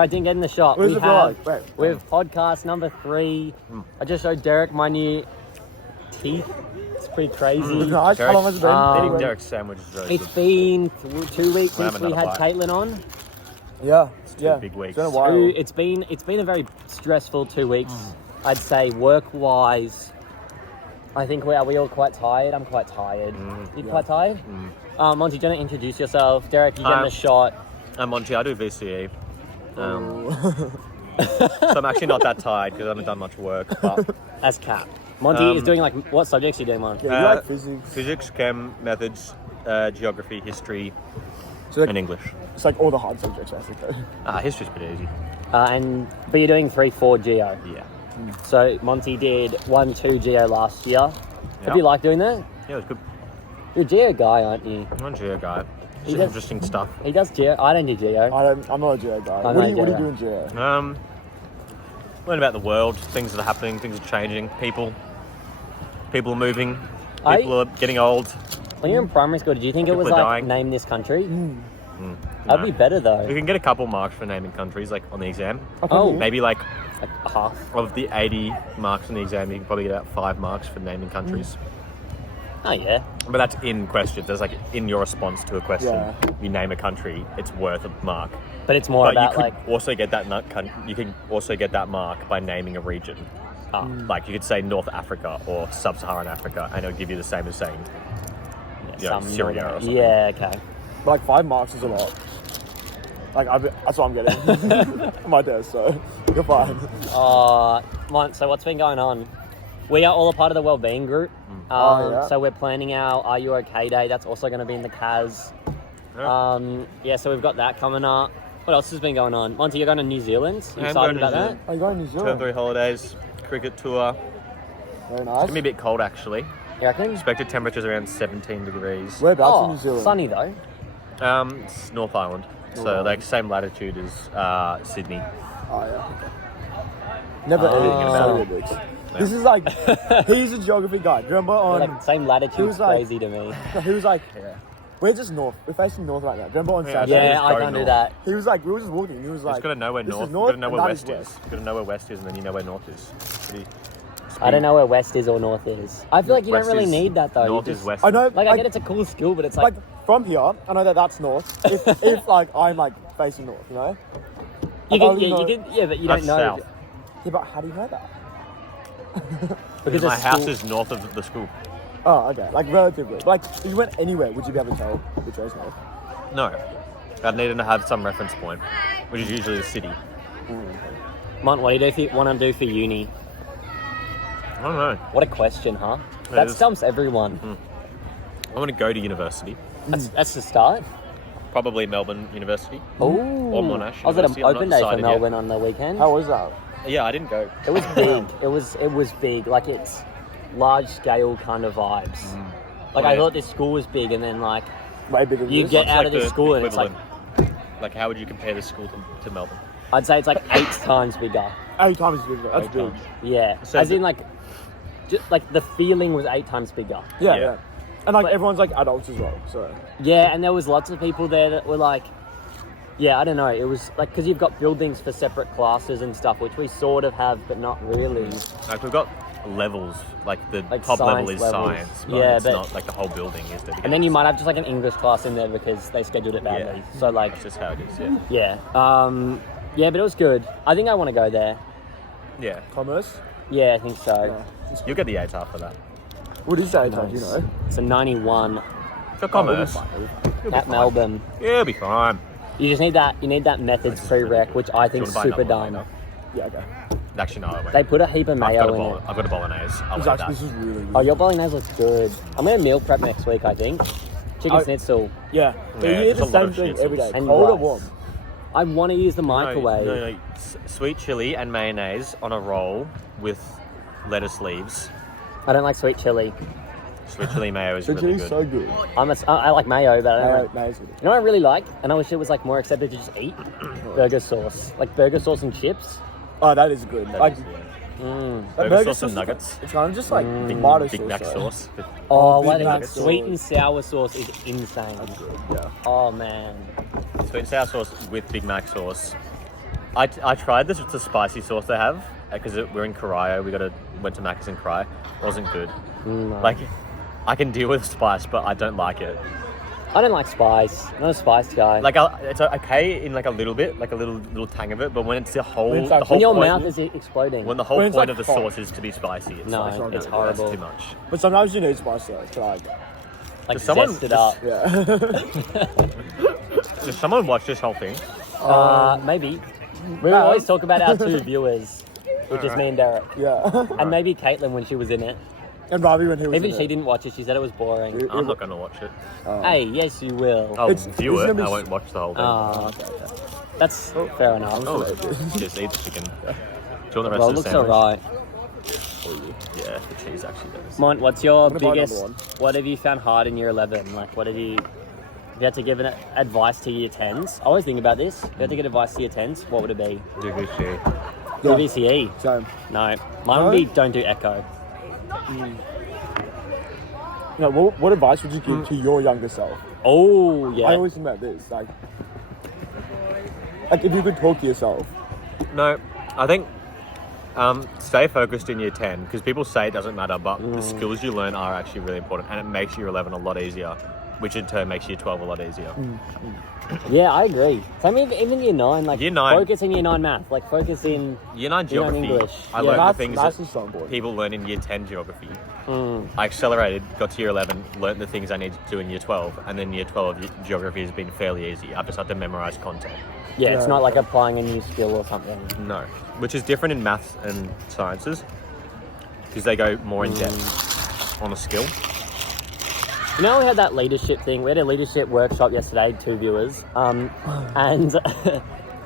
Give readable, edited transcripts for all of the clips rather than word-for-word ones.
I didn't get in the shot. Where's the vlog? Wait. We have podcast number 3. I just showed Derek my new teeth. It's pretty crazy. Nice. How long has it been? Eating Derek's sandwich is very It's good. been 2 weeks We'll since have we had another bite. Caitlin on. Yeah. Big weeks. It's been a while. It's been a very stressful 2 weeks. I'd say work-wise. I think are we all quite tired? I'm quite tired. You quite tired? Monty, do you want to introduce yourself? Derek, you getting a shot? I'm Monty. I do VCE. So I'm actually not that tired because I haven't done much work. But As Cap. Monty is doing what subjects are you doing, Monty? Yeah, you like physics. Physics, chem, methods, geography, history, So like, and English. it's like all the hard subjects, basically. History's pretty easy. But you're doing 3-4 Geo. Yeah. So Monty did 1-2 Geo last year. Yep. Have you liked doing that? Yeah, it was good. You're a Geo guy, aren't you? I'm a geo guy. He It's does- interesting stuff. He does Geo. I don't do Geo. I'm not a Geo guy. I'm What not do a you Geo. do in Geo? Learn about the world, things that are happening, things are changing, people are moving, people are getting old. When you're in primary school, did you think it was People are like dying. name this country? No. That'd be better though. You can get a couple marks for naming countries, like on the exam. Oh. Maybe like Like half. of the 80 marks on the exam, you can probably get about 5 marks for naming countries. Oh yeah. But that's in questions. There's like in your response to a question, Yeah. you name a country, it's worth a mark. But it's more But you about could like also get that you can also get that mark by naming a region. Like you could say North Africa or Sub-Saharan Africa, and it'll give you the same as saying Syria or something. Yeah. Okay. Like 5 marks is a lot. Like that's what I'm getting on my test, so you're fine. So what's been going on? We are all a part of the wellbeing group. Yeah. So we're planning our Are You OK Day. That's also going to be in the CAS. So we've got that coming up. What else has been going on? Monty, you're going to New Zealand? You I'm excited going to about New that? Are you going to New Term Zealand? 3 holidays, cricket tour. Very It's nice. gonna be a bit cold actually. You reckon? Expected temperatures around 17 degrees. Whereabouts in New Zealand? Sunny though. It's North Island, so like same latitude as Sydney. Oh yeah. Never Oh. edited. This is like he's a geography guy. Do you remember on? Like same latitude's was like- crazy to me. He was like, we're just north. We're facing north right now. Do you remember on Saturday? Yeah. Yeah, I Go can't do north. that. He was like, we were just walking. He was You like, just gotta know where this is north. You north gotta know and where that west is. You gotta know where west is, and then you know where north is. Pretty I don't know where west is or north is. I feel like you West don't really is- need that though. North You is just, west. I know. Like I get it's a cool skill, but it's Like like, from here, I know that that's north. If like I'm like facing north, you know. you Like, I can, only yeah, know- you can, yeah, but you That's don't know. south. Yeah, but how do you know that? Because my the house school- is north of the school. Oh, okay. Like relatively. Like if you went anywhere, would you be able to tell which way is north? No, I'd need to have some reference point, which is usually the city. Mont, what do you want to do for uni? I don't know. What a question, huh? It That is. stumps everyone. I want to go to university, That's the start. probably Melbourne University. Oh, Or Monash I was at an University, I'm not open day for decided yet. Melbourne on the weekend. How was that? Yeah, I didn't go. It was big. It was big. Like it's large scale kind of vibes. Like I Yeah. thought this school was big, and then like Way bigger than you this? get What's out like of this the school, and it's like Like, how would you compare this school to Melbourne? I'd say it's like 8 times bigger. 8 times bigger. That's Eight big. times. Yeah, So as the- in like, like the feeling was 8 times bigger. Yeah, Yeah. yeah. And like But- everyone's like adults as well. So Yeah, and there was lots of people there that were like, yeah, I don't know. It was like because you've got buildings for separate classes and stuff, which we sort of have, but not really. Like, we've got levels, like the Like top level science is levels. science, but Yeah, it's but- not like the whole building is dedicated. And then you might have just like an English class in there because they scheduled it badly. Yeah. So like, That's just how it is, yeah. yeah, but it was good. I think I want to go there. Yeah. commerce. Yeah, I think so. Yeah. You'll get the 8 after that. What did you say, Tom? Do you know? It's a 91 For commerce. You'll be at fine. Melbourne. Yeah, it'll be fine. You just need that. You need that methods prereq, which I think Do is you wanna buy super another one dumb. Yeah, okay. Actually, no, I won't. They put a heap of I've mayo got, in it. I've got a bolognese. I'll This, eat actually, that. this is really good. Oh, your bolognese looks good. I'm gonna meal prep next week, I think. Chicken Oh. schnitzel. Yeah. So Yeah, you eat just the a lot same of thing every day. And Cold or rice. warm? I want to use the microwave. No. Sweet chili and mayonnaise on a roll with lettuce leaves. I don't like sweet chili. Sweet chili mayo is The really chili's good. so good. I like mayo, but I don't like. Mayo's good. You know what I really like, and I wish it was like more accepted to just eat burger sauce, like burger sauce and chips. Oh, that is good. Like, Mm. that Burger sauce and nuggets. It's kind of just like Big, tomato Big sauce. Mac though. sauce. Oh, Big like Mac that sauce. sweet and sour sauce is insane. That's good. Yeah. Oh man, Sweet and sour sauce with Big Mac sauce. I tried this with the spicy sauce they have because we're in Corio. Went to Macca's in Corio. It wasn't good. No. Like, I can deal with spice, but I don't like it. I don't like spice. I'm not a spice guy. Like, it's okay in like a little bit, like a little tang of it, but when it's the whole when your point, mouth is exploding. when the whole When it's, point like, of the hot. sauce is to be spicy, it's No, like, it's that's horrible. too much. But sometimes you need spice though. To like, Does someone zest it up. yeah. Does someone watch this whole thing? Maybe. We always talk about our 2 viewers, which is me and Derek. yeah. And maybe Caitlin when she was in it. And Ravi when he was Even in she it. didn't watch it. She said it was boring. I'm not going to watch it. Hey, yes, you will. I'll It's view gonna it. be I won't watch the whole thing. Ah, that's fair enough. Oh, just eat the chicken. Do you want the rest Well, it of the looks sandwich? alright. Yeah, the cheese actually does. Mont, what's your I'm gonna buy biggest... another one. What have you found hard in year 11? Like, what have you... If you had to give an advice to year 10s, I always think about this. If you had to give advice to year 10s, what would it be? DVC. Yeah. VCE? Same. No. Mine would be don't do echo. You know, what advice would you give to your younger self? Oh, yeah. I always think about this. Like if you could talk to yourself. No, I think stay focused in year 10 because people say it doesn't matter, but the skills you learn are actually really important and it makes year 11 a lot easier, which in turn makes year 12 a lot easier. Yeah, I agree. Same even year 9. Like, Year 9. focus in year 9 math. Like, focus in... Year 9 Year 9 geography, English. I Yeah, learned the That's things that's that just so important. people learn in year 10 geography. Mm. I accelerated, got to year 11, learnt the things I needed to do in year 12, and then year 12 geography has been fairly easy. I've just had to memorize content. Yeah, it's Yeah, not like applying a new skill or something. No, which is different in maths and sciences because they go more in depth on a skill. You know, we had that leadership thing. We had a leadership workshop yesterday, 2 viewers, and we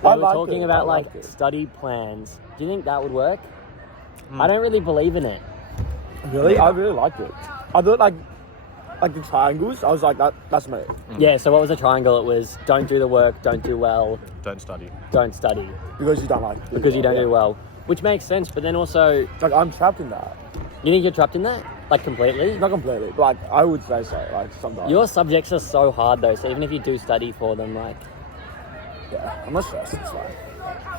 were liked talking it. about I like liked it. study plans. Do you think that would work? I don't really believe in it. Really? I really liked it. I thought like the triangles, I was like that's me. Yeah. So what was the triangle? It was don't do the work, don't do well, Don't study. don't study Because you don't like it. because you don't Yeah. do well, which makes sense. But then also, Like I'm trapped in that. you think you're trapped in that, like completely. Not completely, but like I would say so, like sometimes. Your subjects are so hard though. So even if you do study for them, like Yeah, I'm not stressed, it's fine.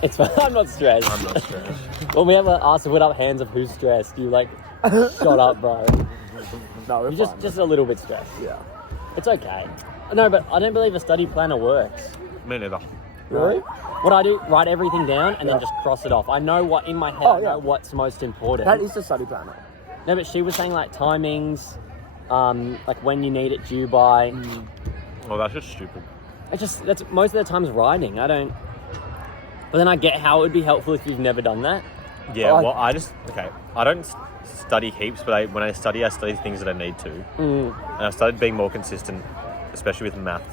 it's fine. I'm not stressed. I'm not stressed. When we ever asked to put up hands of who's stressed, you like shut up, bro. No, we're You're fine. just a little bit stressed. yeah. It's okay. No, but I don't believe a study planner works. Me neither. Really? What I do, write everything down and then just cross it off. I know what in my head. Oh, I know yeah. what's most important. That is the study planner. No, but she was saying like timings, like when you need it due by. Well, that's just stupid. That's most of the time's writing. I don't. But then I get how it would be helpful if you've never done that. Yeah, Like- well, I don't study heaps, but when I study things that I need to. And I started being more consistent, especially with math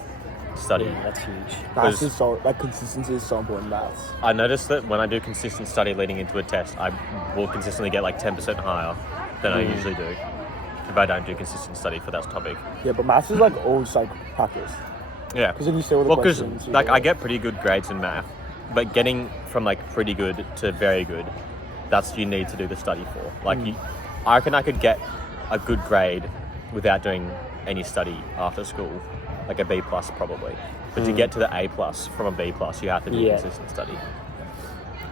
study. Yeah, that's huge. Maths Because- is so like consistency is so important in maths. I noticed that when I do consistent study leading into a test, I will consistently get like 10% higher than I usually do if I don't do consistent study for that topic. Yeah, but maths is like all just like practice. Yeah. Because then you see all the Well, because questions. you like know. I get pretty good grades in math, but getting from like pretty good to very good, that's you need to do the study for. Like, I reckon I could get a good grade without doing any study after school, like a B plus probably. But to get to the A plus from a B plus, you have to do Yeah. consistent study.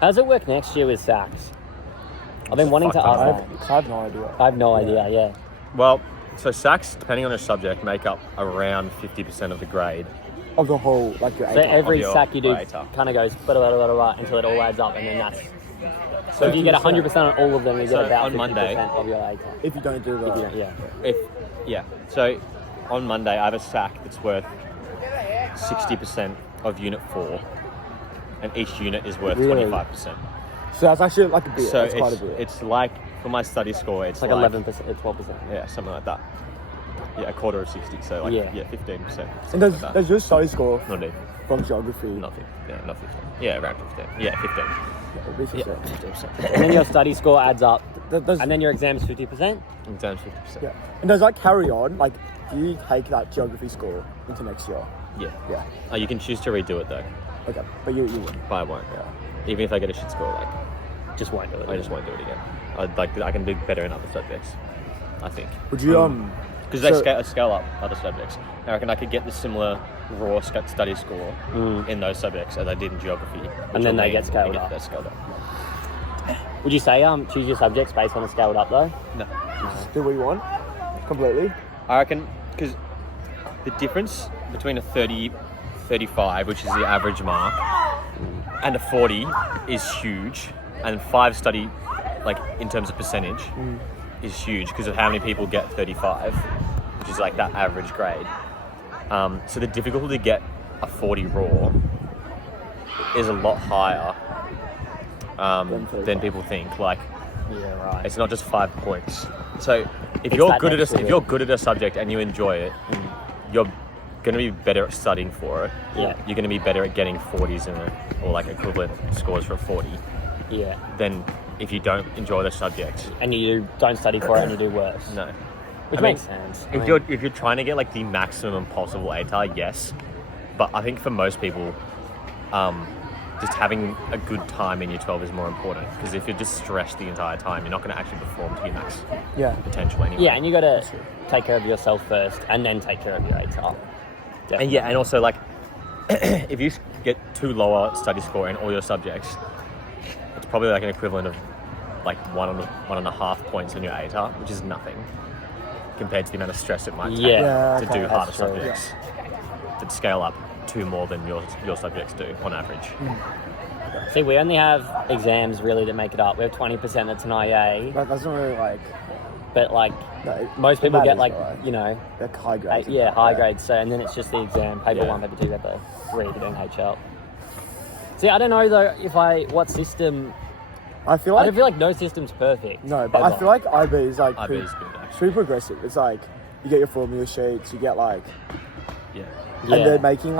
How does it work next year with SACs? I've been wanting to Fuck, ask I that. I have no idea. I have no idea. Yeah. Well, so SACs, depending on your subject, make up around 50% of the grade. Of the whole, like your So ATAR. every your SAC you do ATAR. kind of goes blah, blah, blah, blah, blah, until it all adds up, and then that's. So if you get 100% on all of them, you get So about on 50% Monday- of your ATAR. If you don't do the... If you don't, yeah. So on Monday, I have a SAC that's worth 60% of Unit 4, and each unit is worth Really? 25%. So that's actually like a bit. So that's quite a bit. it's like, for my study score, it's It's like 11%, 12%. Yeah, something like that. Yeah, a quarter of 60, so like, Yeah. 15%. And does your study score Not even, from geography? nothing. Yeah, not 15. Yeah, around 15. Yeah, 15. It'll be 15. 15%. And then your study score adds up, Does, and then your exam's 50%. Exams 50%. yeah. And does that carry on? Like, do you take that geography score into next year? Yeah. Yeah. Oh, you can choose to redo it though, Okay. But you win. but I won't. Yeah. Even if I get a shit score, like, Just won't do it. I just won't do it again. I can do better in other subjects, I think. Would you Because they So- scale up other subjects. I reckon I could get the similar raw study score in those subjects as I did in geography. And then they get scaled up. Would you say choose your subjects based on a scaled up though? No. Just do what you want. Completely. I reckon because the difference between a 30, 35, which is the average mark, and a 40 is huge, and 5 study, like in terms of percentage, is huge because of how many people get 35, which is like that average grade. So the difficulty to get a 40 raw is a lot higher than people think. Like, Yeah, right. it's not just 5 points. So if It's you're that good at next if you're good at a subject and you enjoy it, you're going to be better at studying for it. Yeah. You're going to be better at getting 40s in it, or like equivalent scores for a 40, Yeah. than if you don't enjoy the subject. And you don't study for it and you do worse. No. Which I mean, makes sense. If you're trying to get like the maximum possible ATAR, yes. But I think for most people, just having a good time in year 12 is more important, because if you're just stressed the entire time, you're not going to actually perform to your max Yeah. potential anyway. Yeah, and you got to take care of yourself first and then take care of your ATAR. And yeah, and also like, if you get too lower study score in all your subjects, it's probably like an equivalent of like 1.5 points in your ATAR, which is nothing compared to the amount of stress it might take Yeah. to okay, do harder that's true. subjects. To scale up 2 more than your subjects do on average. See, we only have exams really to make it up. We have 20% that's an IA, That doesn't really like. but like No, most people get matters, like, right? you know, They're high grades. high grades. So, and then it's just the exam, paper Yeah. 1, paper 2, paper 3, if you're doing HL. See, I don't know though what system. I feel I like don't feel like no system's perfect. no, but I ever. feel like IB is like IB pretty, is good actually. pretty progressive. It's like you get your formula sheets, you get like, Yeah. Yeah. and they're making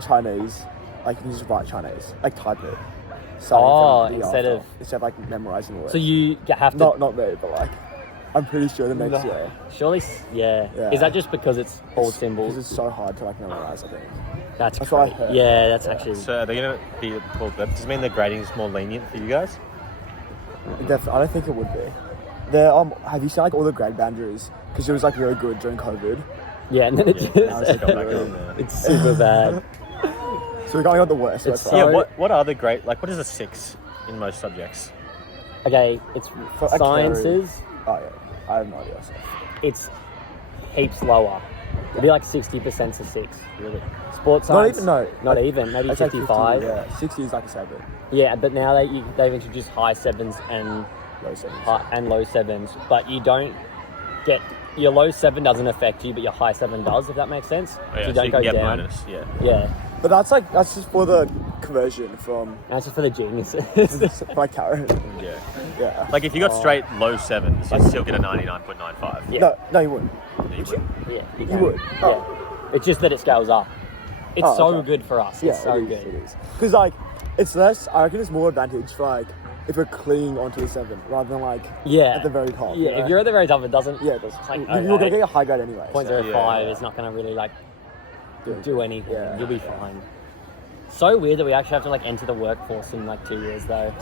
Chinese, like you can just write Chinese, like type it. starting Oh, from the instead after, of- instead of like memorizing the words. So you have to. not me, but like I'm pretty sure the next year. Surely, yeah. Yeah. Is that just because it's all Because symbols? it's so hard to like memorize, I think. That's That's what I great. heard. Yeah, that's Yeah. actually. So are they going to be, well, that does mean the grading is more lenient for you guys? I don't think it would be. Have you seen like all the grade boundaries? Because it was like really good during COVID. Yeah, and then it Yeah, just. now it's Go back on there. It's super bad. So we're going on the worst. It's so so- Yeah, far. what are the grade, like what is a 6 in most subjects? Okay, it's For a sciences. Oh yeah, I have no idea. So. It's heaps lower. It'd be like 60% to 6, really. Sports Not science. even, no. Not Like, even. Maybe It's like 55. 50, yeah, 60 is like a 7. Yeah, but now they've introduced high 7s and Low 7. low 7s, but you don't get your low 7 doesn't affect you, but your high 7 does. If that makes sense. Oh, yeah, you so don't you go can get down. minus, yeah. Yeah, But that's just for the conversion from that's just for the geniuses. like Karen. Yeah. Yeah. Like if you got straight low 7s, you'd still get a 99.95. Yeah. No, you wouldn't. No, you wouldn't. Yeah, you You can. would. Yeah. Oh. It's just that it scales up. It's Oh, so okay. good for us. Yeah, It's so it good. is. Because like it's less. I reckon it's more advantage for like if we're clinging onto the 7 rather than like Yeah. at the very top. Yeah, you know? if you're at the very top, it doesn't. Yeah, it does. It's like, You're okay. gonna get a high grade anyway. so- 0.05 Yeah. is not going to really like do anything. Yeah. You'll be fine. So weird that we actually have to like enter the workforce in like 2 years though.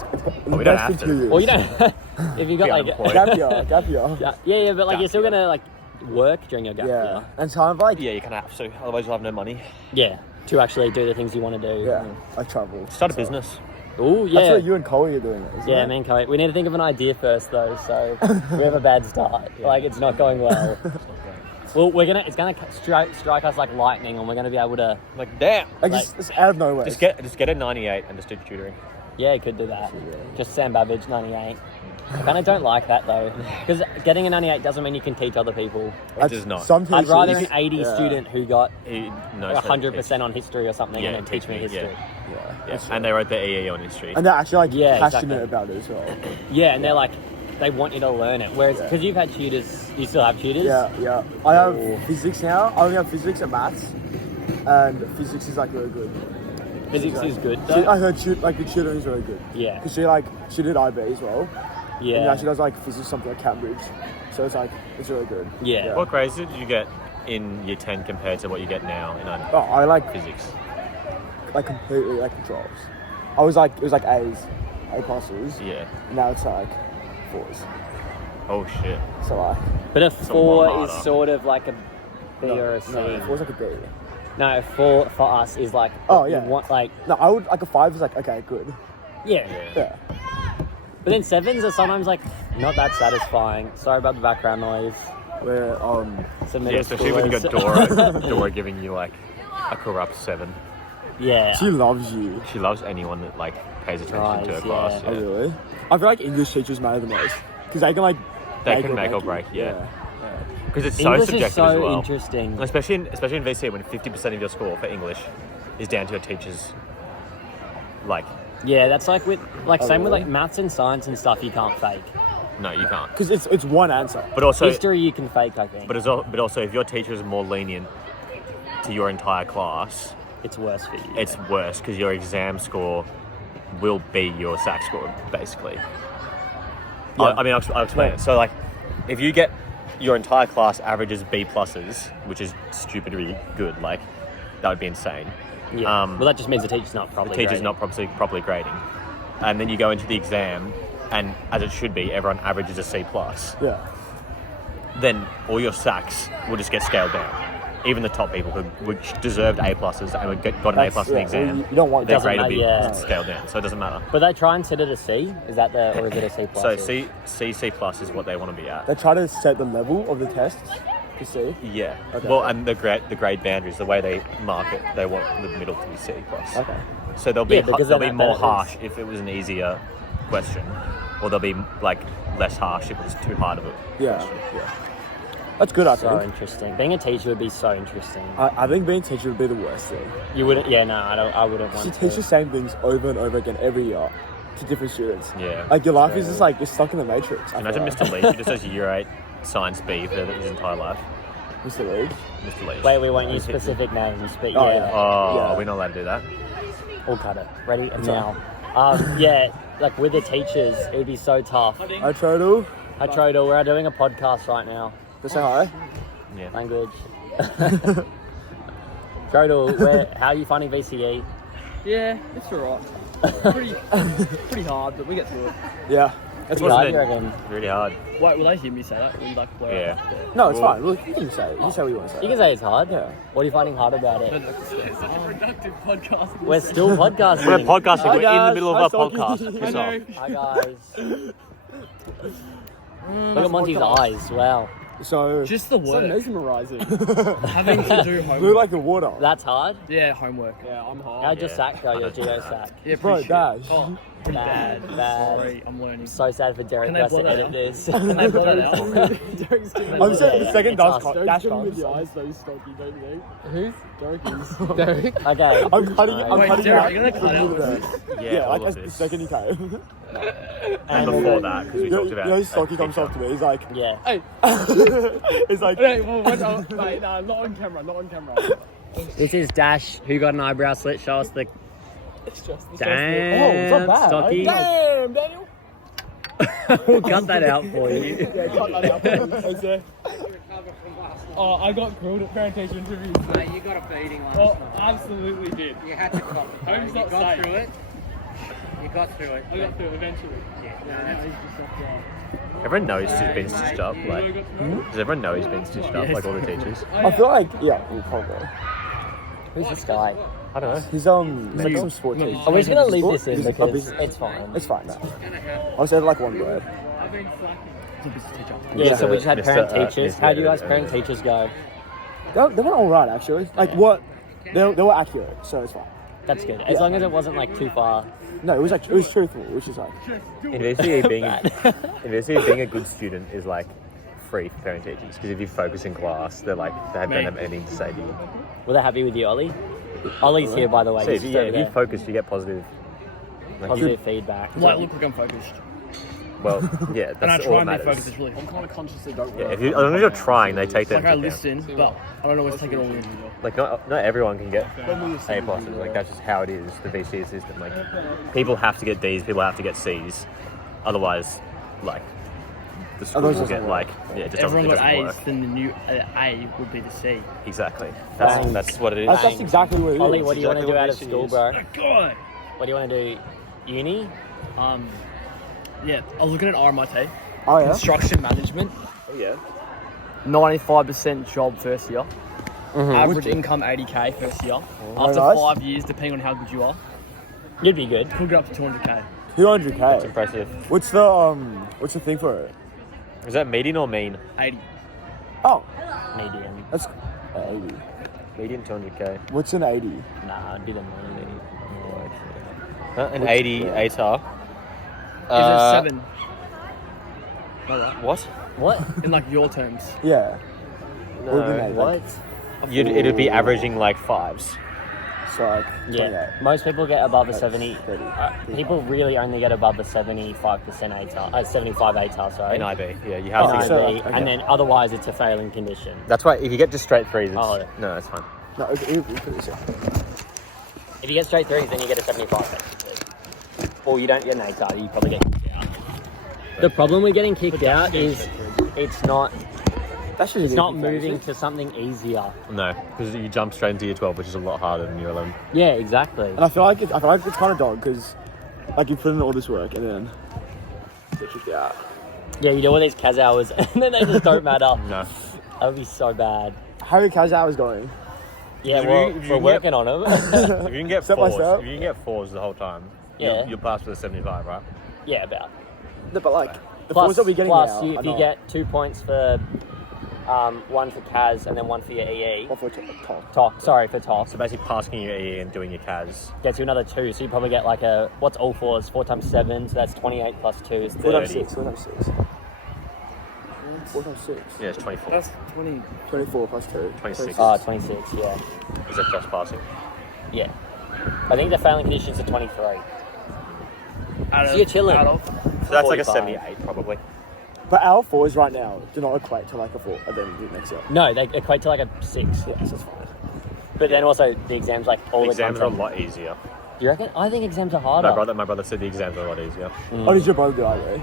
Well, we don't Less than have to. 2 years. Well, you don't. If you got Be like unemployed. Gap year. yeah, but like Gap you're still year. gonna like work during your gap Yeah, year. and it's kind of like Yeah, you kind of have to, otherwise you'll have no money. Yeah, to actually do the things you want to do. yeah, like travel. Start a So- business. That's Oh yeah. what you and Chloe are doing. Isn't Yeah, it? me and Chloe. We need to think of an idea first, though. So we have a bad start. Like it's not going well. Well, it's gonna strike us like lightning, and we're gonna be able to. Like, damn. Like, like- just out of nowhere. Just get a 98 and just do tutoring. Yeah, could do that. Just Sam Babbage, 98. I kind of don't like that though, because getting a 98 doesn't mean you can teach other people. It does not. Some I'd teachers- rather an 80 yeah. student who got He knows how to 100% on history or something, Yeah, and then teach me teach me, yeah. history. Yeah, Yeah, that's true. and they wrote the EE on history. And they're actually like Yeah, passionate exactly. about it as well. Yeah, and they're like, they want you to learn it. Whereas, because you've had tutors, you still have tutors. Yeah. I have Oh. physics now. I only have physics and maths, and physics is like really good. Physics is good She, though. I heard the tutoring is really good. Yeah. Because she did IB as well. And Yeah. now she does like physics something like Cambridge. So it's really good. Yeah. What grades did you get in year 10 compared to what you get now in Oh, I like physics? completely like drops. It was like A's, A pluses. Yeah. Now it's like 4s. Oh shit. So like But a a 4 lot is harder. sort of like a B or a C. No, 4's like a D. No, 4 for us is like. Oh, yeah. You want, like, No, I would like a 5 is like okay, good. yeah. Yeah. But then 7s are sometimes like not that satisfying. Sorry about the background noise. Where Some Yeah, middle especially when you got schoolers. Dora giving you like a corrupt 7. Yeah. she loves you. She loves anyone that like pays attention to her Tries, class. yeah. Oh really? I feel like English teachers matter the most because they can like They can make or break, yeah. Because it's so English subjective is so as well. interesting. Especially in VC when 50% of your score for English is down to your teachers. Like, Yeah, that's like with like Oh, same with really? like maths and science and stuff. You can't fake. no, you can't. Because it's one answer. But also, History you can fake, I think. but also, if your teacher is more lenient to your entire class, It's worse for you. it's worse because your exam score will be your SAC score, basically. Yeah. I mean, I'll explain it. So, like, if you get your entire class averages B pluses, which is stupidly good, like, that would be insane. Yeah. Well, that just means the teacher's not The properly. teacher's grading. not properly grading. And then you go into the exam, and as it should be, everyone averages a C plus. Yeah. Then all your SACs will just get scaled down. Even the top people which deserved A pluses and got an A plus in the exam, You don't want their Doesn't grade will be matter, yeah. scaled down, so it doesn't matter. But they try and set it a C. Is that or is it a C plus? So C plus is what they want to be at. They try to set the level of the tests to see. Yeah. Okay. Well, and the grade boundaries, the way they mark it, they want the middle to be C plus. Okay. So they'll be Yeah, because they'll then be that more is- harsh if it was an easier question, or they'll be like less harsh if it was too hard of a Yeah. question. Yeah. That's good, I So think. interesting. Being a teacher would be so interesting. I think being a teacher would be the worst thing. You wouldn't. Yeah, no, I wouldn't You want teach the to. same things over and over again every year to different students. Yeah. Like your life is just like you're stuck in the matrix. I Imagine feel Mr. Lee, he just does year 8 science B for his entire life. like. Mr. Leach. Mr. Lee. Wait, we won't use specific names, but Oh, yeah, yeah. Oh, Yeah. we're not allowed to do that. we'll cut it. Ready Sorry. now. Yeah, like with the teachers, it would be so tough. Hi, Turtle. Hi, Trodo. We're doing a podcast right now. Just say hi. Yeah. Language. Trodo, how are you finding VCE? Yeah, it's alright. Pretty hard, but we get through it. Yeah. Pretty Wasn't hard, it you reckon? really hard? Wait, will they hear me say that? Will you like blur Yeah. it out? No, it's fine. Look, you can say it. You say what you want to say. You can say it's hard. Yeah. What are you finding hard about it? It's such a productive podcast. We're still podcasting. We're podcasting. Hi, We're in the guys. middle Hi, of our Socky. podcast. Piss off. Hi guys. Look at Monty's eyes. Wow. So, Just the so work. mesmerizing. Having to do Blue homework. like the water. That's hard. Yeah, homework. Yeah, I'm hard. How'd your Yeah. sack go? Your geo sack. Yeah, Bro, pretty shit. Dash. Oh, pretty Bad, bad. bad. Sorry, I'm learning. So sad for Derek. Can they Has to blur that edit out? this. Can they blur that out? I'm saying the second It's does us. come. Don't Dash give him comes. the eyes though, Stocky, don't you? Who? Derek is. Derek. Okay. I'm cutting. I'm Wait, cutting Derek, out. you're gonna cut out the- Yeah, Yeah, all like of as the this. second you can. And before that, because we You know, talked about. Stocky comes up to me. He's like, Yeah. Hey, he's like, hey, well, mate, nah, not on camera, not on camera. This is Dash. Who got an eyebrow slit? Show us the. It's just. Damn. Oh, it's not bad, Stocky. Damn, Daniel. We'll cut that out for you. Yeah, cut that out. Thanks, there. Oh, I got grilled at parent-teacher interviews. Mate, you got a beating last Oh, night. absolutely did. You had to cop it. Home's You not got safe. through it. You got through it. I got through it eventually. Yeah. He's just like, Everyone knows he's been stitched up. you Like, got through it? does everyone know he's been stitched up? Like all the teachers. I feel like, yeah, we'll probably. Who's this guy? I don't know. He's like some sport teacher. Are we just gonna leave this in He's a because business- it's fine? It's fine now. I was at like one word. I've been slacking. Yeah. So we just had Mr. parent teachers. Mr. How do you guys Editor. parent teachers go? They went alright actually. Like what? They were accurate, so it's fine. That's good. As long as it wasn't like too far. No, it was like it was truthful, which is like In VCE, being a good student is like free for parent teachers because if you focus in class, they don't have anything to say to you. Were they happy with you, Ollie? Ollie's here, by the way. So He's if just over you there. focus, you get positive. Like, Positive feedback. Like, look like I'm focused. well, yeah, And I that's try all and that be matters. focused, it's really I'm kind of consciously don't Yeah, work. as long as you're trying, they take that like I into account. listen, but I don't always take it all in. Like not everyone can get A pluses. Like that's just how it is. The VC system. Like people have to get Ds, people have to get Cs. Otherwise, like the school Otherwise will it get doesn't like yeah, it just doesn't, Everyone it got doesn't A's, work. then the new A would be the C. Exactly. Bang. That's what it is. that's exactly what it is. Ollie, what do you want to exactly do what out of VC school, is. bro? God! What do you want to do? Uni? Yeah, I was looking at RMIT. Oh yeah. Construction management. Oh, yeah. 95% job first year. Average income 80k first year. After nice. 5 years, depending on how good you are, You'd be good. could get up to 200k. 200k. Impressive. What's the thing for it? Is that median or mean? 80. Oh, Medium. that's 80. Median 200k. What's an 80? Nah, I'd be the medium. An 80 ATAR. Is it 7? What? What? In like your terms. Yeah. No. Would be made, like, What? It'd be averaging like 5s. So like Yeah. Most people get above a 70. 30. People really only get above the 75% ATAR. 75 ATAR, sorry. In IB, yeah, you have In to get. so- IB, okay. And then otherwise it's a failing condition. That's why if you get just straight 3s, it's, Oh. no, it's fine. No, it'd be pretty sick. If you get straight 3s, then you get a 75. Or you don't get an ATAR, you probably get kicked out. The problem with getting kicked out is it's not moving to something easier. No, because you jump straight into year 12, which is a lot harder than year 11. Yeah, exactly. And I feel like it's kind of dog because like you put in all this work and then get kicked out. Yeah, you do all these CAS hours and then they just don't matter. No. That would be so bad. How are your CAS hours going? Yeah, If well, you we're can working on them. If you can get Step by 4s, step. if you can get 4s the whole time, Yeah. you'll pass with a 75, right? Yeah, about. No, but like the Plus, fours that we're getting plus now. if you get 2 points for one for CAS and then one for your EE. Or for top. For TOS. So basically passing your EE and doing your CAS. Gets you another 2, so you probably get like what's all 4s? 4 times 7, so that's 28 plus 2 is 4 times 30. 6. 4 times 6. 4 times 6. Yeah, it's 24. That's 20. 24 plus 2. 26. 26, yeah. Is that just passing? Yeah. I think the failing conditions are 23. Out So of- you're chilling. out of- So that's like a 45. 78, probably. But our 4s right now do not equate to like a 4 at the end of next year. No, they equate to like a 6. Yeah, so that's fine. But then also the exams, like all Exams the are a content. lot easier. Do you reckon? I think exams are harder. My brother said the exams are a lot easier. Oh, did your brother do IB?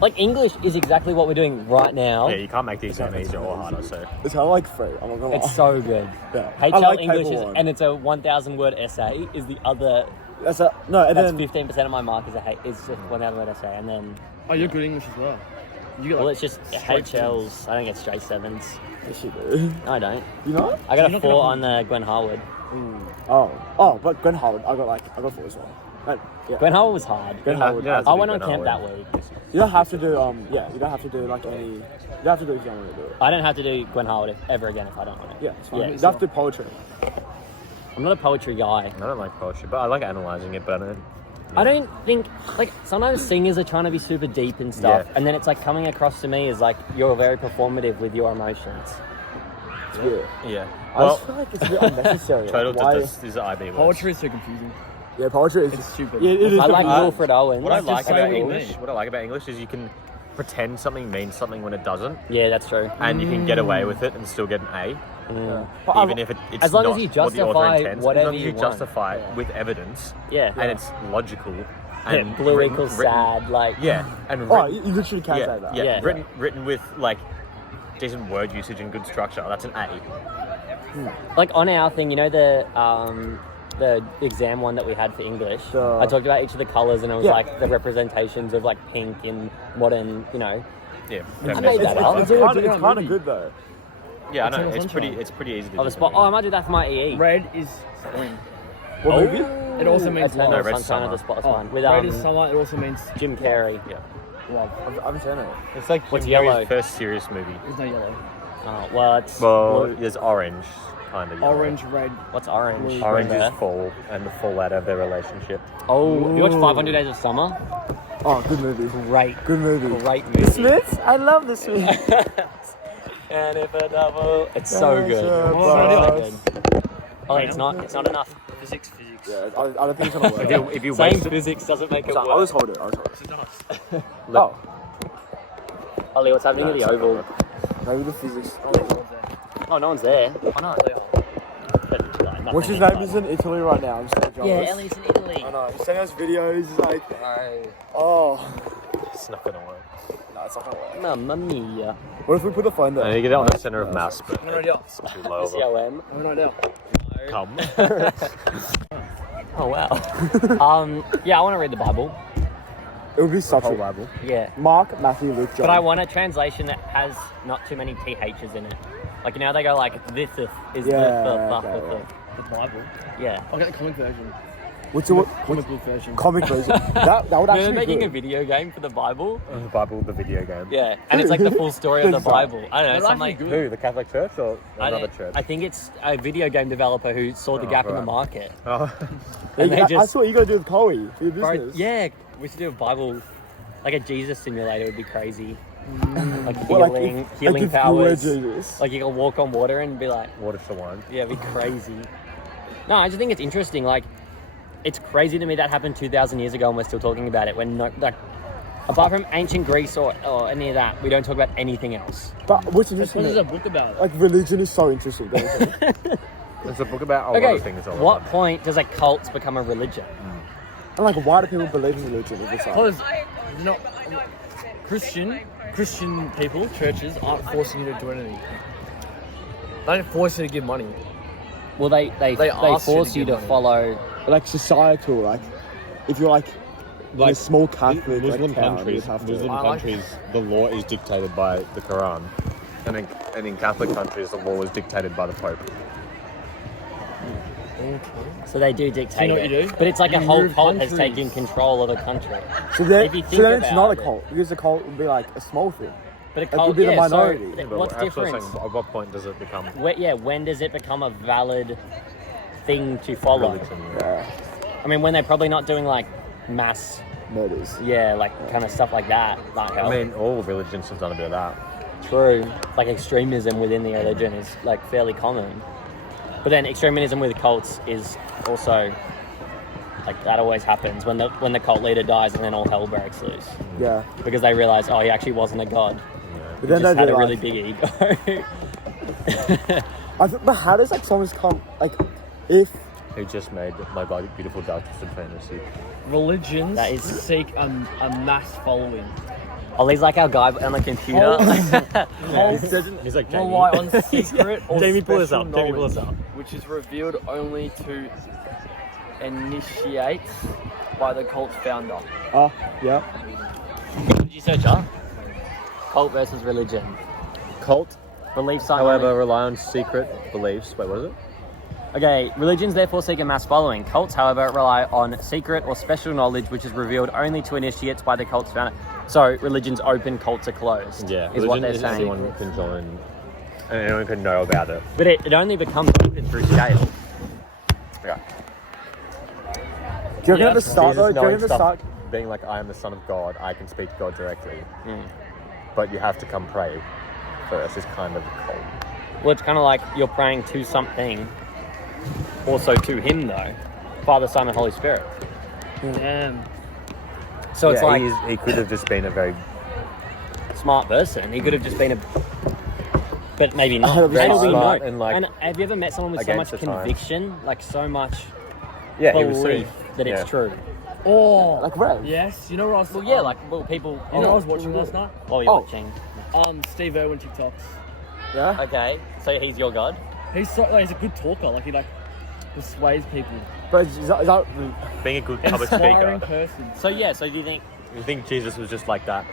Like English is exactly what we're doing right now. Yeah, you can't make the exam easier or harder, so. It's kind of like free. I'm not gonna lie. It's so good. Yeah. HL I like English paper is, one. and it's a 1,000 word essay. Is the other? That's a no, and That's then 15% of my mark is a 1,000 word essay, and then Oh, you're good English as well. You get well, like it's just straight HLs. I don't get straight 7s. yes, you do. I don't. You know? I got You're a not 4 gonna- on the Gwen Harwood. But Gwen Howard, I got 4 as well. And, yeah. Gwen Harwood was hard. Gwen Howard. Yeah, I went on Gwen camp that Harwood. week. You don't have to do you don't have to do like any. You don't have to do if you don't want to do it. I don't have to do Gwen Harwood ever again if I don't want it. Yeah, it's fine. Yeah, you so- don't have to do poetry. I'm not a poetry guy. I don't like poetry, but I like analysing it, but I don't think, like, sometimes singers are trying to be super deep and stuff, Yeah. and then it's like coming across to me as like you're very performative with your emotions. It's weird. yeah. I just feel like it's a bit unnecessary. Total Why? is the IB words. poetry is so confusing. Yeah, poetry is It's stupid. Yeah, it is. I like confusing. Wilfred Owen. What I Just like say about what you English, mean. what I like about English is you can pretend something means something when it doesn't, Yeah, that's true. and you can get away with it and still get an A, But I- even if it's As long as not you what the author justify intends. whatever as long as you you want. justify it Yeah. with evidence, Yeah. and it's logical. Yeah, And blue written- equals written- sad, like Yeah, and Oh, written, you literally can yeah, say that. yeah, Yeah. written with like decent word usage and good structure. That's an A. like on our thing, you know the exam one that we had for English. The- I talked about each of the colours, and it was Yeah. like the representations of like pink in modern, you know. Yeah, I made that up. It's Do it kind on of movie. good though. yeah, I know. Eternal It's Sunshine. pretty easy to Of do. a spot. Oh, I might do that for my EE. Red is spring. What Oh. movie? It also means Eternal No, Red's Sunshine of summer. the Spotless Oh, Mind with red is summer. It also means Jim Carrey. Yeah, Yeah, I haven't seen it. it's like What's Jim Carrey's yellow? first serious movie. there's no yellow. Oh, well, it's Well, blue. there's orange, kind of. Orange, red. What's orange? Orange Red. is fall and the fallout of their relationship. Oh, you watched 500 Days of Summer? Oh, good movie. Great, Good movie. great movie. Smiths? I love the Smiths. And if a double, it's so good. Yes, So good. Oh, it's not enough. Physics. Yeah, I don't think it's gonna work. If you Saying waste it, physics doesn't make it Sorry, work. I was holding it. look, Ollie, what's happening with the oval? Maybe the physics. Oh, no one's there. Oh, no. What's his name? He's in Italy right now. I'm so jealous. Yeah, Ellie's in Italy. I know. He's sending us videos. He's like, oh. it's not gonna work. No, it's not gonna work. Mamma mia. What if we put the phone I there? need to get it on the center of mass, but No idea. it's too low. of a- COM. I have no idea. Come. Oh, wow. Yeah, I want to read the Bible. It would be such Whole a Bible. Yeah. Mark, Matthew, Luke, John. But I want a translation that has not too many THs in it. Like, you know, they go like, this is Yeah, the okay, The Bible. yeah. I'll get the comic version. What's the Comic book version. comic version? That would They're actually be making a good. video game for the Bible. The Bible, the video game. Yeah, and it's like the full story of the Bible. I don't know, They're some actually like... good. Who? The Catholic Church or another church? I think it's a video game developer who saw the Oh, gap in the right. market. Oh. And they That's just... what you gotta do with Chloe for your Bro, business. yeah, we should do a Bible, like a Jesus simulator would be crazy. Like Well, healing, if healing you were powers. Jesus. Like you can walk on water and be like, Water to wine. yeah, it'd be crazy. No, I just think it's interesting. Like, it's crazy to me that happened 2,000 years ago and we're still talking about it. When no, like, apart from ancient Greece or any of that, we don't talk about anything else. But what's There's interesting? a book about it. Like religion is so interesting. Don't you think? It's a book about a lot Okay, of things. what point does a cult become a religion? And like, why do people believe in religion? If it's like, Because Christian people, churches, aren't forcing you to do anything. They don't force you to give money. Well, they ask you force to you give to money. follow. like societal, like if you're like in a small Catholic Muslim like, town, countries, you'd have to. Muslim I like- countries, the law is dictated by the Quran, and in Catholic countries, the law is dictated by the Pope. So they do dictate you know what it. you do? But it's like a You whole move cult has countries. taken control of a country. So then, If you think it's not a about it. cult because a cult would be like a small thing. But a It cult, would be the yeah, minority. so Yeah, But what's that's what I'm different? saying, at what point does it become When does it become a valid thing to follow? religion? Yeah, I mean, when they're probably not doing like mass, murders. yeah, like kind of stuff like that. Like, I mean, all religions have done a bit of that. true, like extremism within the religion is like fairly common. But then extremism with cults is also like that always happens when the cult leader dies and then all hell breaks loose Yeah, because they realize, oh, he actually wasn't a god. but He then just they had do a really like, big ego. but how does like someone's come like if Who just made my body beautiful dark twisted fantasy? Religions That is- seek a mass following. Oh, he's like our guy on the computer. Cults He's like Jamie. rely on secret or Jamie, pull this special up. Jamie, pull this knowledge, up. which is revealed only to initiates by the cult's founder. yeah, What did you search up? Cult versus religion. Cult, Beliefs are however, rely on secret beliefs. Wait, what is it? Okay, religions therefore seek a mass following. Cults, however, rely on secret or special knowledge which is revealed only to initiates by the cult's founder. So, religion's open, cults are closed. Yeah, is what religion they're is saying. anyone can join, and anyone can know about it. But it only becomes open through scale. Yeah. do you reckon at the start though? Do you knowing reckon at the stuff, start? being like, I am the son of God, I can speak to God directly. Mm. But you have to come pray first. Is kind of a cult. Well, it's kind of like you're praying to something, also to Him, though. Father, Son, and Holy Spirit. Damn. So it's Yeah, like he could have just been a very smart person. He could have just been a, but maybe not. Very How do we know? smart and, like, and have you ever met someone with so much against the times. conviction, like so much he was belief that yeah. it's true? Oh, Like Rev? yes. You know what I was? Well, yeah, like people. You know what I was watching last night? Oh, you're Oh. watching. Steve Irwin TikToks. Yeah. Okay, so he's your god. He's he's a good talker. Like he persuades people. But is that being a good public Inspiring speaker. person. So yeah, so do you think? You think Jesus was just like that?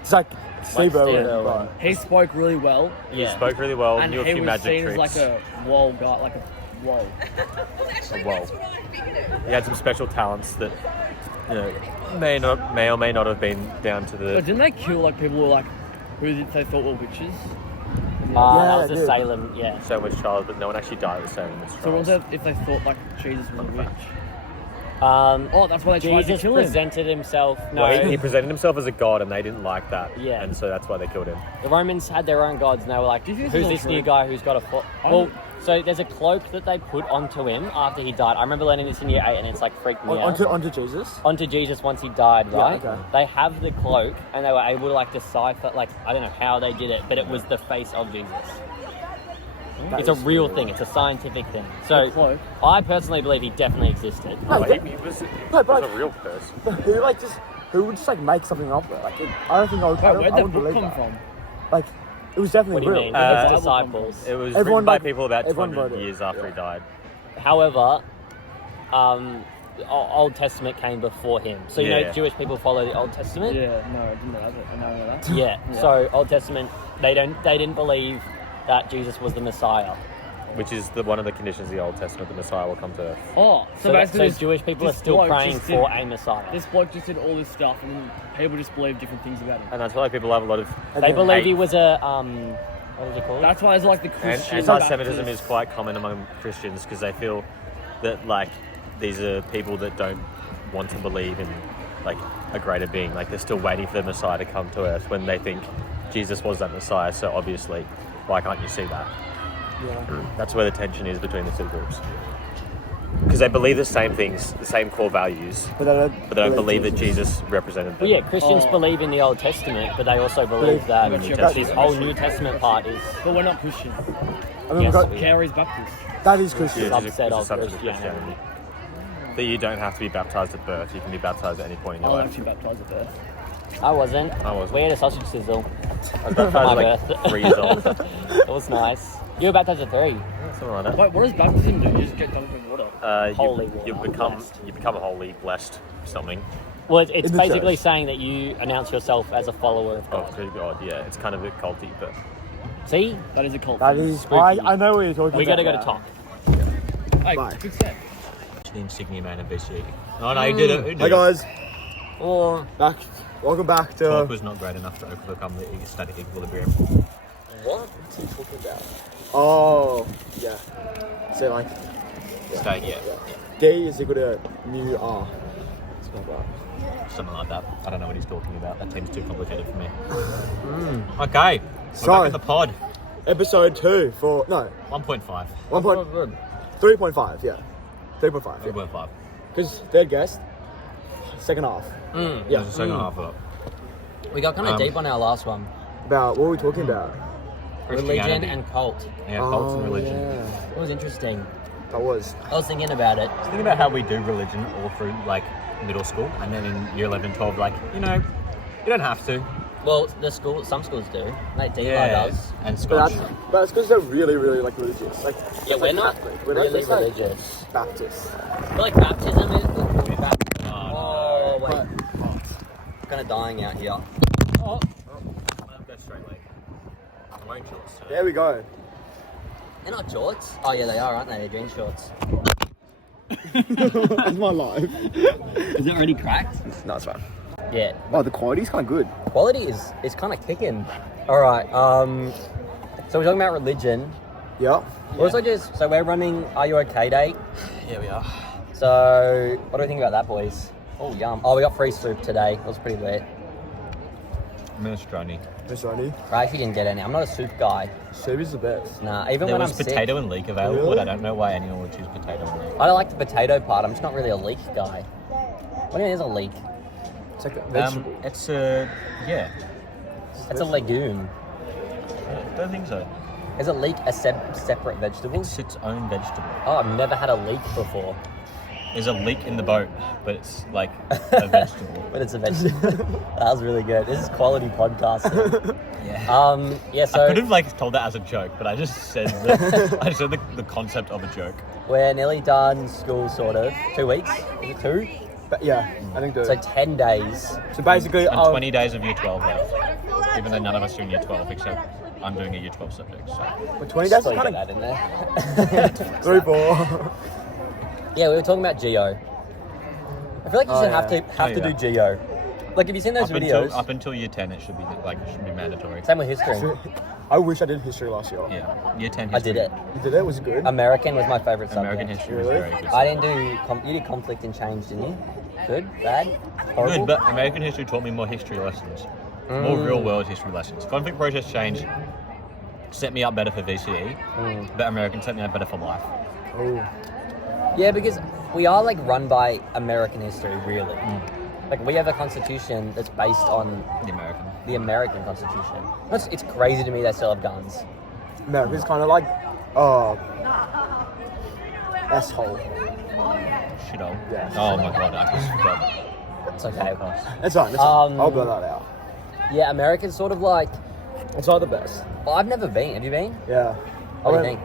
it's like Steve Steve Irwin, Irwin. but He spoke really well, He Yeah. spoke really well, and knew a he few was magic seen tricks. as like a whoa guy, like a whoa. Well, he had some special talents that, you know, may or may not have been down to But the. didn't they kill like people who were like who they thought were witches? that Yeah, was the dude. Salem. Yeah. So much child, but no one actually died the same as So what was it if they thought like Jesus was a witch? Oh, that's why they tried to Jesus kill him. presented himself. No, Well, he presented himself as a god, and they didn't like that. Yeah. And so that's why they killed him. the Romans had their own gods, and they were like, Do you think "Who's this is this all new true? guy who's got a foot?" Well, so there's a cloak that they put onto him after he died. I remember learning this in year 8, and it's like freaked me out. onto Jesus. Onto Jesus once he died, right? okay. They have the cloak, and they were able to like decipher, like I don't know how they did it, but it was the face of Jesus. That It's a is real cool. thing. It's a scientific thing. So The cloak? I personally believe he definitely existed. No, Like, he was No, but a like, real person. who would just like make something up there? Like I don't think I would. I Wait, don't, where'd I the wouldn't book believe come that. from? Like it was definitely What do you real. mean? Where'd the His Bible come disciples. It was Everyone written by like- people about everyone 200 wrote it, years after yeah. he died. However, Old Testament came before him. So you know, Yeah. Jewish people follow the Old Testament. Yeah, no, I didn't know that. I know that. Yeah. So Old Testament, they didn't believe that Jesus was the Messiah. Which is one of the conditions of the Old Testament, the Messiah will come to earth. Oh, So, basically, Jewish people are this still bloke praying just for did- a Messiah. This bloke just did all this stuff, and then people just believe different things about him. And that's why people have a lot of... They believe he hate. was a what was it called? That's why there's like the And Christian anti-Semitism is Baptist. quite common among Christians because they feel that like these are people that don't want to believe in like a greater being. Like they're still waiting for the Messiah to come to earth when they think Jesus was that Messiah. So obviously, why can't you see that? Yeah. That's where the tension is between the two groups. Because they believe the same things, the same core values, But but they don't believe that Jesus represented them. Well, yeah, Christians Oh. believe in the Old Testament, but they also believe that New this Testament. whole New Testament part is But we're not Christian. I mean, Yes, we've got, we- Carrie's Baptist. that is Yeah, Christian. it's subset a of subset of Christianity. Christianity. That you don't have to be baptized at birth. You can be baptized at any point in I your was life. actually baptized at birth. I wasn't. I wasn't. We had a sausage sizzle. I was baptized at like birth. 3 years old. It was nice. You were baptized at 3. Something like that. Wait, what does baptism do? You just get dunked in water. Holy you water, become blessed. you become holy, blessed, something. Well, it's In the basically church. saying that you announce yourself as a follower of Oh, God. good God, yeah. It's kind of a bit culty, but See? That is a cult. That is. I know what you're talking We about. gotta go to top. Hey, Bye. good set. the insignia man of VCE. Oh no, you did it. You did Hey it. guys, Or back. Welcome back Talk to. was not great enough to overcome the static equilibrium. what? What's he talking about? Oh, yeah. So like, State, yeah. D is equal to mu R. Something like that. Something like that. I don't know what he's talking about. That seems too complicated for me. Okay, we're So- back at the pod. Episode 2 for no 1.5. 3.5. Yeah, 3.5. Yeah. 3.5. Because third guest, second half. Mm. Yeah. There's a second half up. We got kind of Um, deep on our last one. About what were we talking about? Religion Christianity. and cult. Yeah, cults and religion. Yeah. It was interesting. That was. I was thinking about it. Think about how we do religion all through like middle school, and then in year 11, 12, like you don't have to. Well, some schools do. Like DLI does. And But Scotch. that's because they're really, really like religious. Like Yeah, it's we're like not Catholic. We're really like religious. Baptist. I feel like baptism is... Oh, wait. Oh. Kind of dying out here. Go straight leg. I'm wearing shorts. So. There we go. They're not shorts. Oh, yeah, they are, aren't they? They're jean shorts. That's my life. Is it already cracked? No, it's fine. Yeah. Oh, the quality's kind of good. Quality is kind of kicking. All right. So we're talking about religion. Yeah. Also, so we're running Are You OK Day. Here we are. So what do we think about that, boys? Oh, yum. Oh, we got free soup today. That was pretty lit. Minestrone. Miss Ronnie. I actually didn't get any. I'm not a soup guy. Soup is the best. Nah, even There when was I'm sick. potato and leek available, Really? but I don't know why anyone would choose potato and leek. I don't like the potato part. I'm just not really a leek guy. What do you mean is a leek? It's like a vegetable. It's a It's a legume. I don't think so. Is a leek a separate vegetable? It's its own vegetable. Oh, I've never had a leek before. There's a leek in the boat, but it's like a vegetable. But it's a vegetable. That was really good. This is quality podcasting. Yeah. Yeah, I so could have like told that as a joke, but I just said the concept of a joke. we're nearly done school, sort of. 2 weeks? Is it 2? But yeah, I think So 10 days. So basically, And 20 days of year 12 left. Even though none of us are in year 12, except I'm doing a year 12 subject. So but 20 days is Still kind get of that in there. 3, 4. Yeah, we were talking about Geo. I feel like you should have to yeah. do Geo. Like, have you seen those videos? up until year 10, it should be mandatory. Same with history. I wish I did history last year. Yeah, year 10. I did it. You did it? Was it good? American was my favorite subject. American history was Really? very good. I didn't do... you did conflict and change, didn't you? Good? Bad? Horrible? Good, but American history taught me more history lessons, more real world history lessons. Conflict process change set me up better for VCE, but American set me up better for life. Oh. Yeah, because we are like run by American history, really. Like we have a constitution that's based on The American. Constitution. It's crazy to me they still have guns. America's kind of like, asshole. Shithole. Yeah. Oh my god, I just forgot. It's okay. That's fine. That's fine. Um, I'll blur that out. Yeah, America's sort of like. It's not the best. Well, I've never been. Have you been? Yeah. What do you think?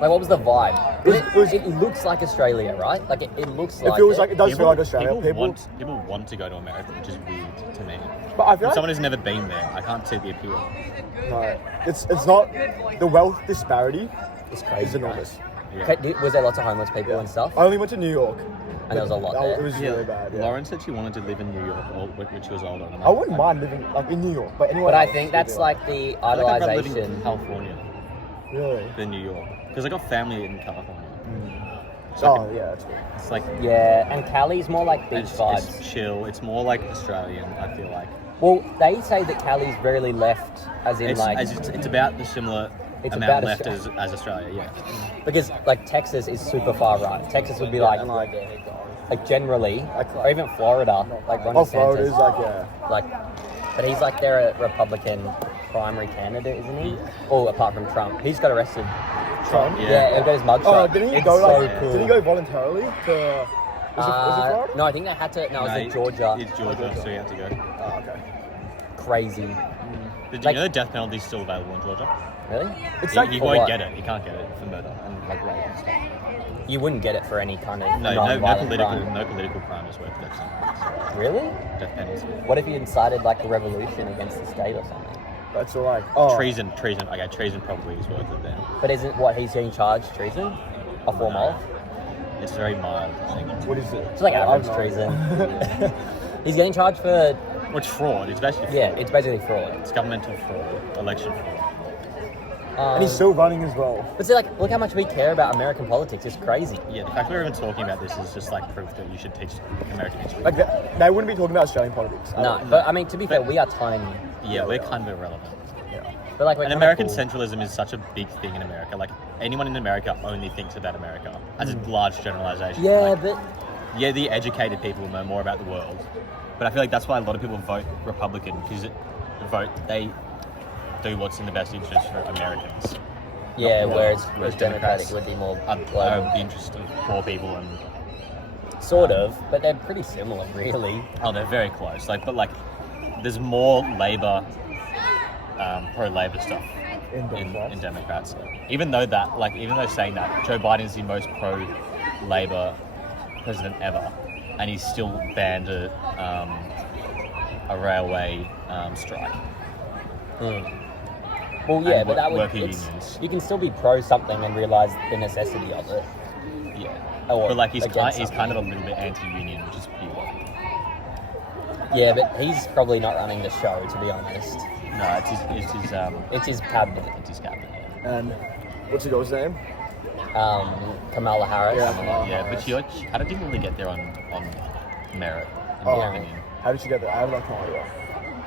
Like, what was the vibe? It looks like Australia, right? Like, it looks like It feels like it does feel like Australia. People want to go to America, which is weird to me. But I feel From like someone who's never been there, I can't see the appeal. no, it's not the wealth disparity It's is crazy. enormous. Yeah. Okay, was there lots of homeless people and stuff? I only went to New York. And there was a lot It there. was really bad. Yeah. Lauren said she wanted to live in New York when she was older. And I wouldn't mind living like in New York, but anywhere. But I else think would that's be like the I'd rather live in idolization. California really. than New York because I got family in California. Oh yeah, that's good. It's like Yeah, and Cali's more like beach it's vibes. chill. It's more like Australian. I feel like Well, they say that Cali's rarely left, as in it's about the similar It's amount about left Austra- as Australia. Yeah. because like Texas is super far right. Texas would be And like generally, or even Florida, like Ron oh, Florida's DeSantis, like yeah. like, but he's like they're a Republican primary candidate, isn't he? Oh, apart from Trump, he's got arrested. Trump. Yeah, he got his mugshot. Oh, didn't he It's go so like? cool. Did he go voluntarily to? Was it Florida? No, I think they had to. No, it was in Georgia. It's Georgia, so you have to go. Oh, okay. Crazy. Did Like- you know the death penalty is still available in Georgia? Really? It's He, like he for won't what? get it. He can't get it for murder and like rape and stuff. You wouldn't get it for any kind of No non-violent political crime. no political crime is worth death sentence. Really? Death penalty. What if you incited like a revolution against the state or something? That's all like oh Treason. Okay, treason probably is worth it then. But isn't what he's getting charged treason? A form of? It's very mild, I think. What is it? It's like I average have no idea. treason. He's getting charged for Which fraud? It's basically fraud. yeah, it's basically fraud. It's governmental fraud, election fraud. And he's still running as well. But see, like, look how much we care about American politics. It's crazy. Yeah, the fact we're even talking about this is just like proof that you should teach American history. Like they wouldn't be talking about Australian politics. at No, all. but I mean, to be fair, we are tiny. Yeah, we're kind of irrelevant. But like, we're And kinda American cool. centralism is such a big thing in America. Like anyone in America only thinks about America as a large generalization. Yeah, Like, but yeah, the educated people know more about the world, but I feel like that's why a lot of people vote Republican because they do what's in the best interest for Americans. yeah, Not whereas whereas Democratic Democrats would be more are global. the interest of poor people and Sort of, but they're pretty similar, really. oh, they're very close. But there's more Labor, pro-Labor stuff In Democrats? in Democrats. Even though saying that Joe Biden's the most pro-Labor president ever, and he's still banned a railway strike. Well, yeah, And but that would working it's- unions. you can still be pro something and realize the necessity of it. Yeah, Or but he's against kind something. of a little bit anti-union, which is pure. Yeah, but he's probably not running the show, to be honest. No, it's his It's his cabinet. it's his cabinet. Yeah. And what's the girl's name? Kamala Harris. Yeah, but she kind of didn't really get there on merit, in Oh. my opinion. How did she get there? I have no idea.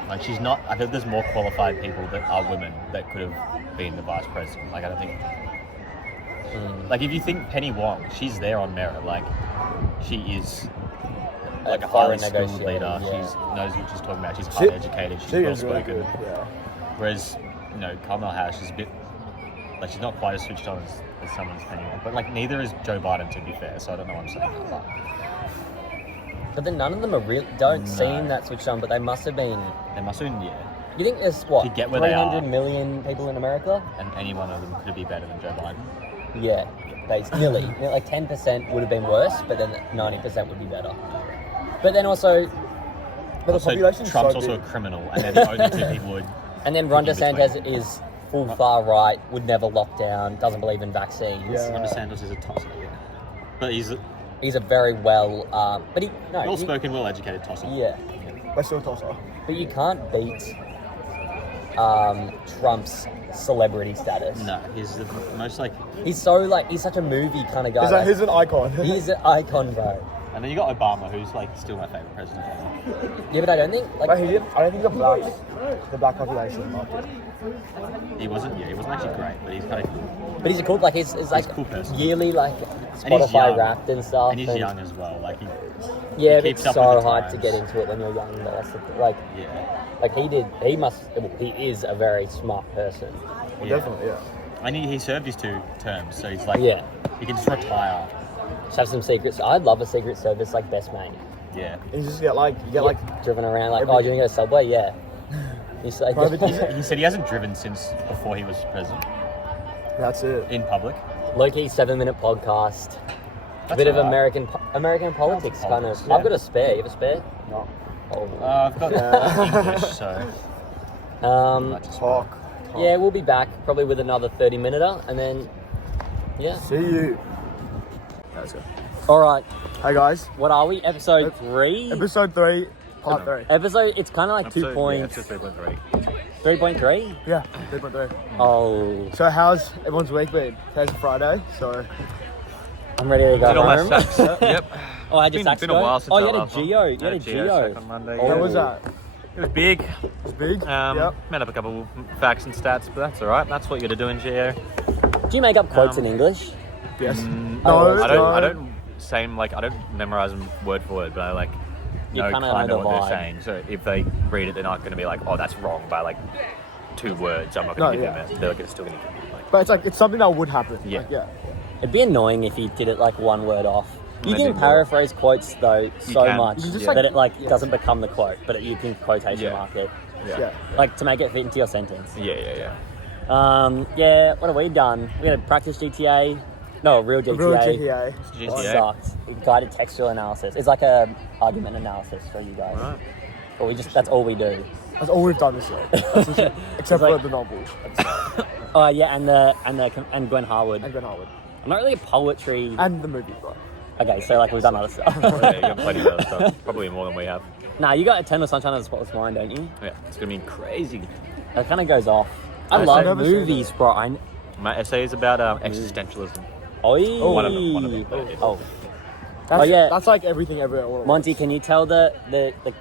Like she's not. I think there's more qualified people that are women that could have been the vice president. Like I don't think. Like if you think Penny Wong, she's there on merit. Like she is like a highly foreign skilled negotiator, leader. yeah. She knows what she's talking about. She's highly educated. She's She well is really spoken. good. Yeah. Whereas Kamala Harris is a bit like she's not quite as switched on as someone's Penny Wong. But like neither is Joe Biden, to be fair. So I don't know what I'm saying. But then none of them are don't No. seem that switched on, but they must have been. They must have been, yeah. You think there's what? To get where they 300 are. million people in America? And any one of them could be better than Joe Biden. Yeah, nearly. Like 10% would have been worse, but then 90% would be better. But then also, But the Also, population's Trump's so also a big. criminal, and they're the only two people who and then Ron in DeSantis between. is full far right, would never lock down, doesn't believe in vaccines. Yeah. Ron DeSantis is a tosser, yeah. But he's a He's a very but he no, well-spoken, well-educated tosser. yeah. Let's still toss her. But you can't beat Trump's celebrity status. No, he's the most like. He's such a movie kind of guy. He's, he's an icon. He's an icon, bro. And then you got Obama, who's like still my favorite president. Yeah, but I don't think But he didn't. I don't think the black population loved it. He wasn't actually great, but he's kind of cool. But he's a cool, like he's like a cool person. yearly like And he's Spotify young. Wrapped and stuff. And he's young as well. Like he Yeah, but keeps it's up so with the hard to times. get into it when you're young. But that's like yeah. he is a very smart person. Well, definitely, yeah. And he served his 2 terms, so he's like Yeah. he can just retire. Just have some secrets. I'd love a Secret Service like best mate. Yeah. And you just get like Driven around like, every- oh, do you want to go to Subway? Yeah. He's like, Private He said he hasn't driven since before he was president that's it. in public. low-key 7-minute podcast. A That's bit of alright. American politics, kind of. Yeah. I've got a spare. You have a spare? No. Oh. I've got English, so Talk. Yeah, we'll be back probably with another 30-minute, and then yeah. See you. Let's go. All right. Hey guys, What are we? Episode 3. episode 3, part 3. Episode. It's kind of like 2 Yeah, points. it's 3.3. 3.3. Yeah, 3.3. Oh, So how's everyone's week been? Today's Friday, so I'm ready to go Did all my home. stats. Yep. Oh, I just Been a while since Oh, I you had a last one. Geo. You had a Geo. Second Monday. Oh. how Yeah. was that? It was big. It's big. Made up a couple facts and stats, but that's all right. That's what you got to do in GO. Do you make up quotes in English? Yes. Oh, I no. don't I don't memorize them word for word, but I like You know kinda kind know of the what vibe. they're saying. So if they read it, they're not going to be like, "Oh, that's wrong" by like 2 words. I'm not going to No, give yeah. them it. They're still going to give you like. But it's like it's something that would happen. Yeah. Like, yeah. It'd be annoying if you did it like one word off. You Maybe can more. paraphrase quotes though so can. much You can just, that like- it like yeah. doesn't become the quote, but you can quotation Yeah. mark it, Yeah. like to make it fit into your sentence. Yeah. Yeah. What have we done? We had a practice GTA. No, real GTA. Real GTA. GTA. Sucked. Guided textual analysis. It's like a argument analysis for you guys. Right. But that's all we do. That's all we've done this year. Except It's for like- the novel. Oh yeah, and Gwen Harwood. And Ben Harwood. I'm not really a poetry. And the movie, bro. Okay, so like we've done other stuff. Yeah, you got plenty of other stuff. Probably more than we have. Nah, you got Eternal Sunshine of the Spotless Mind, don't you? Yeah, it's going to be crazy. That kind of goes off. I I've love never seen movies, bro. My essay is about existentialism. Oh, One of them, but it is. Oh, That's, yeah. That's like everything everywhere. all at Monty, once. can you tell the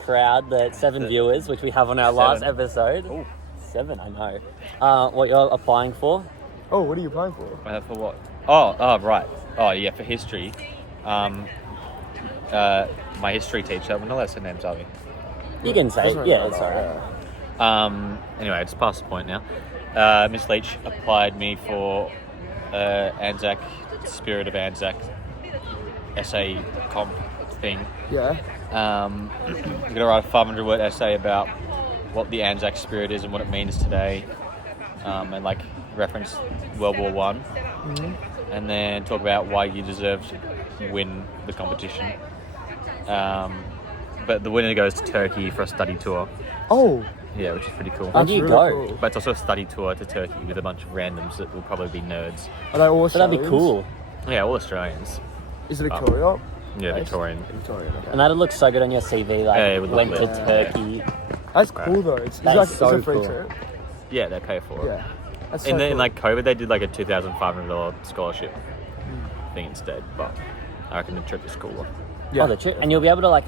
crowd, the 7 viewers, which we have on our last 7. episode? Ooh. 7, I know. What you're applying for? Oh, what are you applying for? For what? Oh, right. Oh, yeah, for history. My history teacher, we're not allowed to say names, are we? You can say, Doesn't yeah, really it's matter, alright. Anyway, it's past the point now. Miss Leach applied me for Anzac, Spirit of Anzac essay comp thing. Yeah. I'm going to write a 500-word essay about what the Anzac spirit is and what it means today, and like reference World War One, and then talk about why you deserve to win the competition. But the winner goes to Turkey for a study tour. Oh, Yeah, which is pretty cool. Where do you really go? cool. But it's also a study tour to Turkey with a bunch of randoms that will probably be nerds. Are they all So that'd be Australians? cool. Yeah, all Australians. Is it Victoria? Yeah, Based? Victorian. Victoria. Okay. And that'd look so good on your CV, like, Yeah, it would look went to lit. Turkey. That's cool though. It's That like is so it's a free cool. trip. Yeah, they pay for it. Yeah. That's so In cool. like COVID, they did like a $2,500 scholarship thing instead. But I reckon the trip is cooler. yeah. Oh, the trip. And you'll be able to, like,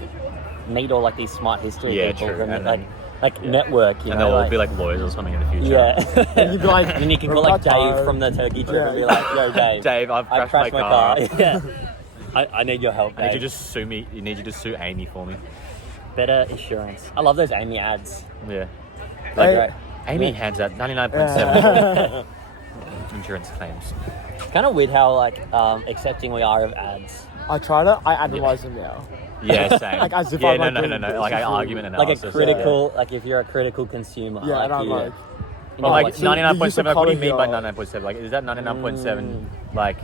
meet all, like, these smart history Yeah, people. true. And, And like, then- like network, you And know, they'll all like, be like lawyers or something in the future. yeah. And you'd be like, And then you can call, like, Dave from the Turkey trip and be like, yo, Dave. Dave, I've I crashed, my car. yeah. I need your help, I need you Dave. to sue me. You need you to sue Amy for me. Better insurance. I love those Amy ads. Yeah. They're Hey. great. Amy hands out 99.7 insurance claims. Kind of weird how, like, accepting we are of ads. I try to. I analyze them now. Yeah, same. Like, as if yeah, I'm, no, like, no, doing no, no. business Like an review. argument Like analysis. a critical, like if you're a critical consumer. Yeah, and I'm you, like, you know, Like what's- 99.7. Like, what do you mean by colour 99.7? Like, is that 99.7 like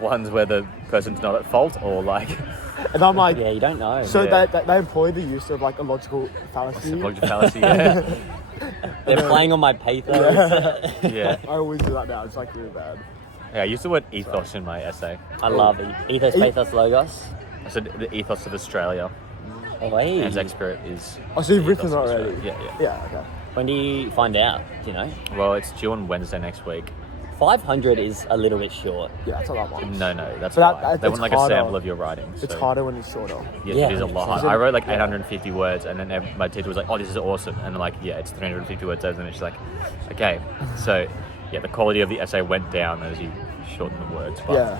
ones where the person's not at fault, or like and I'm like, yeah, you don't know. so Yeah. they employ the use of like a logical fallacy. logical fallacy? Yeah. They're playing on my pathos. Yeah. I always do that now. It's like really bad. Yeah. I used the word ethos in my essay. I love it. Ethos, pathos, logos. I said the ethos of Australia. Oh, hey. Anzac spirit is. Oh, so you've the written it ethos of already? Australia. Yeah, Yeah. Okay. When do you find out? Do you know? yeah. Well, it's due on Wednesday next week. 500 is a little bit short. Yeah, that's not that much. No, that's But why. that- They it's want like a harder. sample of your writing. It's so- harder when it's shorter. Yeah, Yeah, it is a lot 100%. harder. I wrote like 850 words, and then my teacher was like, "Oh, this is awesome," and I'm like, "Yeah, it's 350 words." And then she's like, "Okay." So, yeah, the quality of the essay went down as you shorten the words. But Yeah.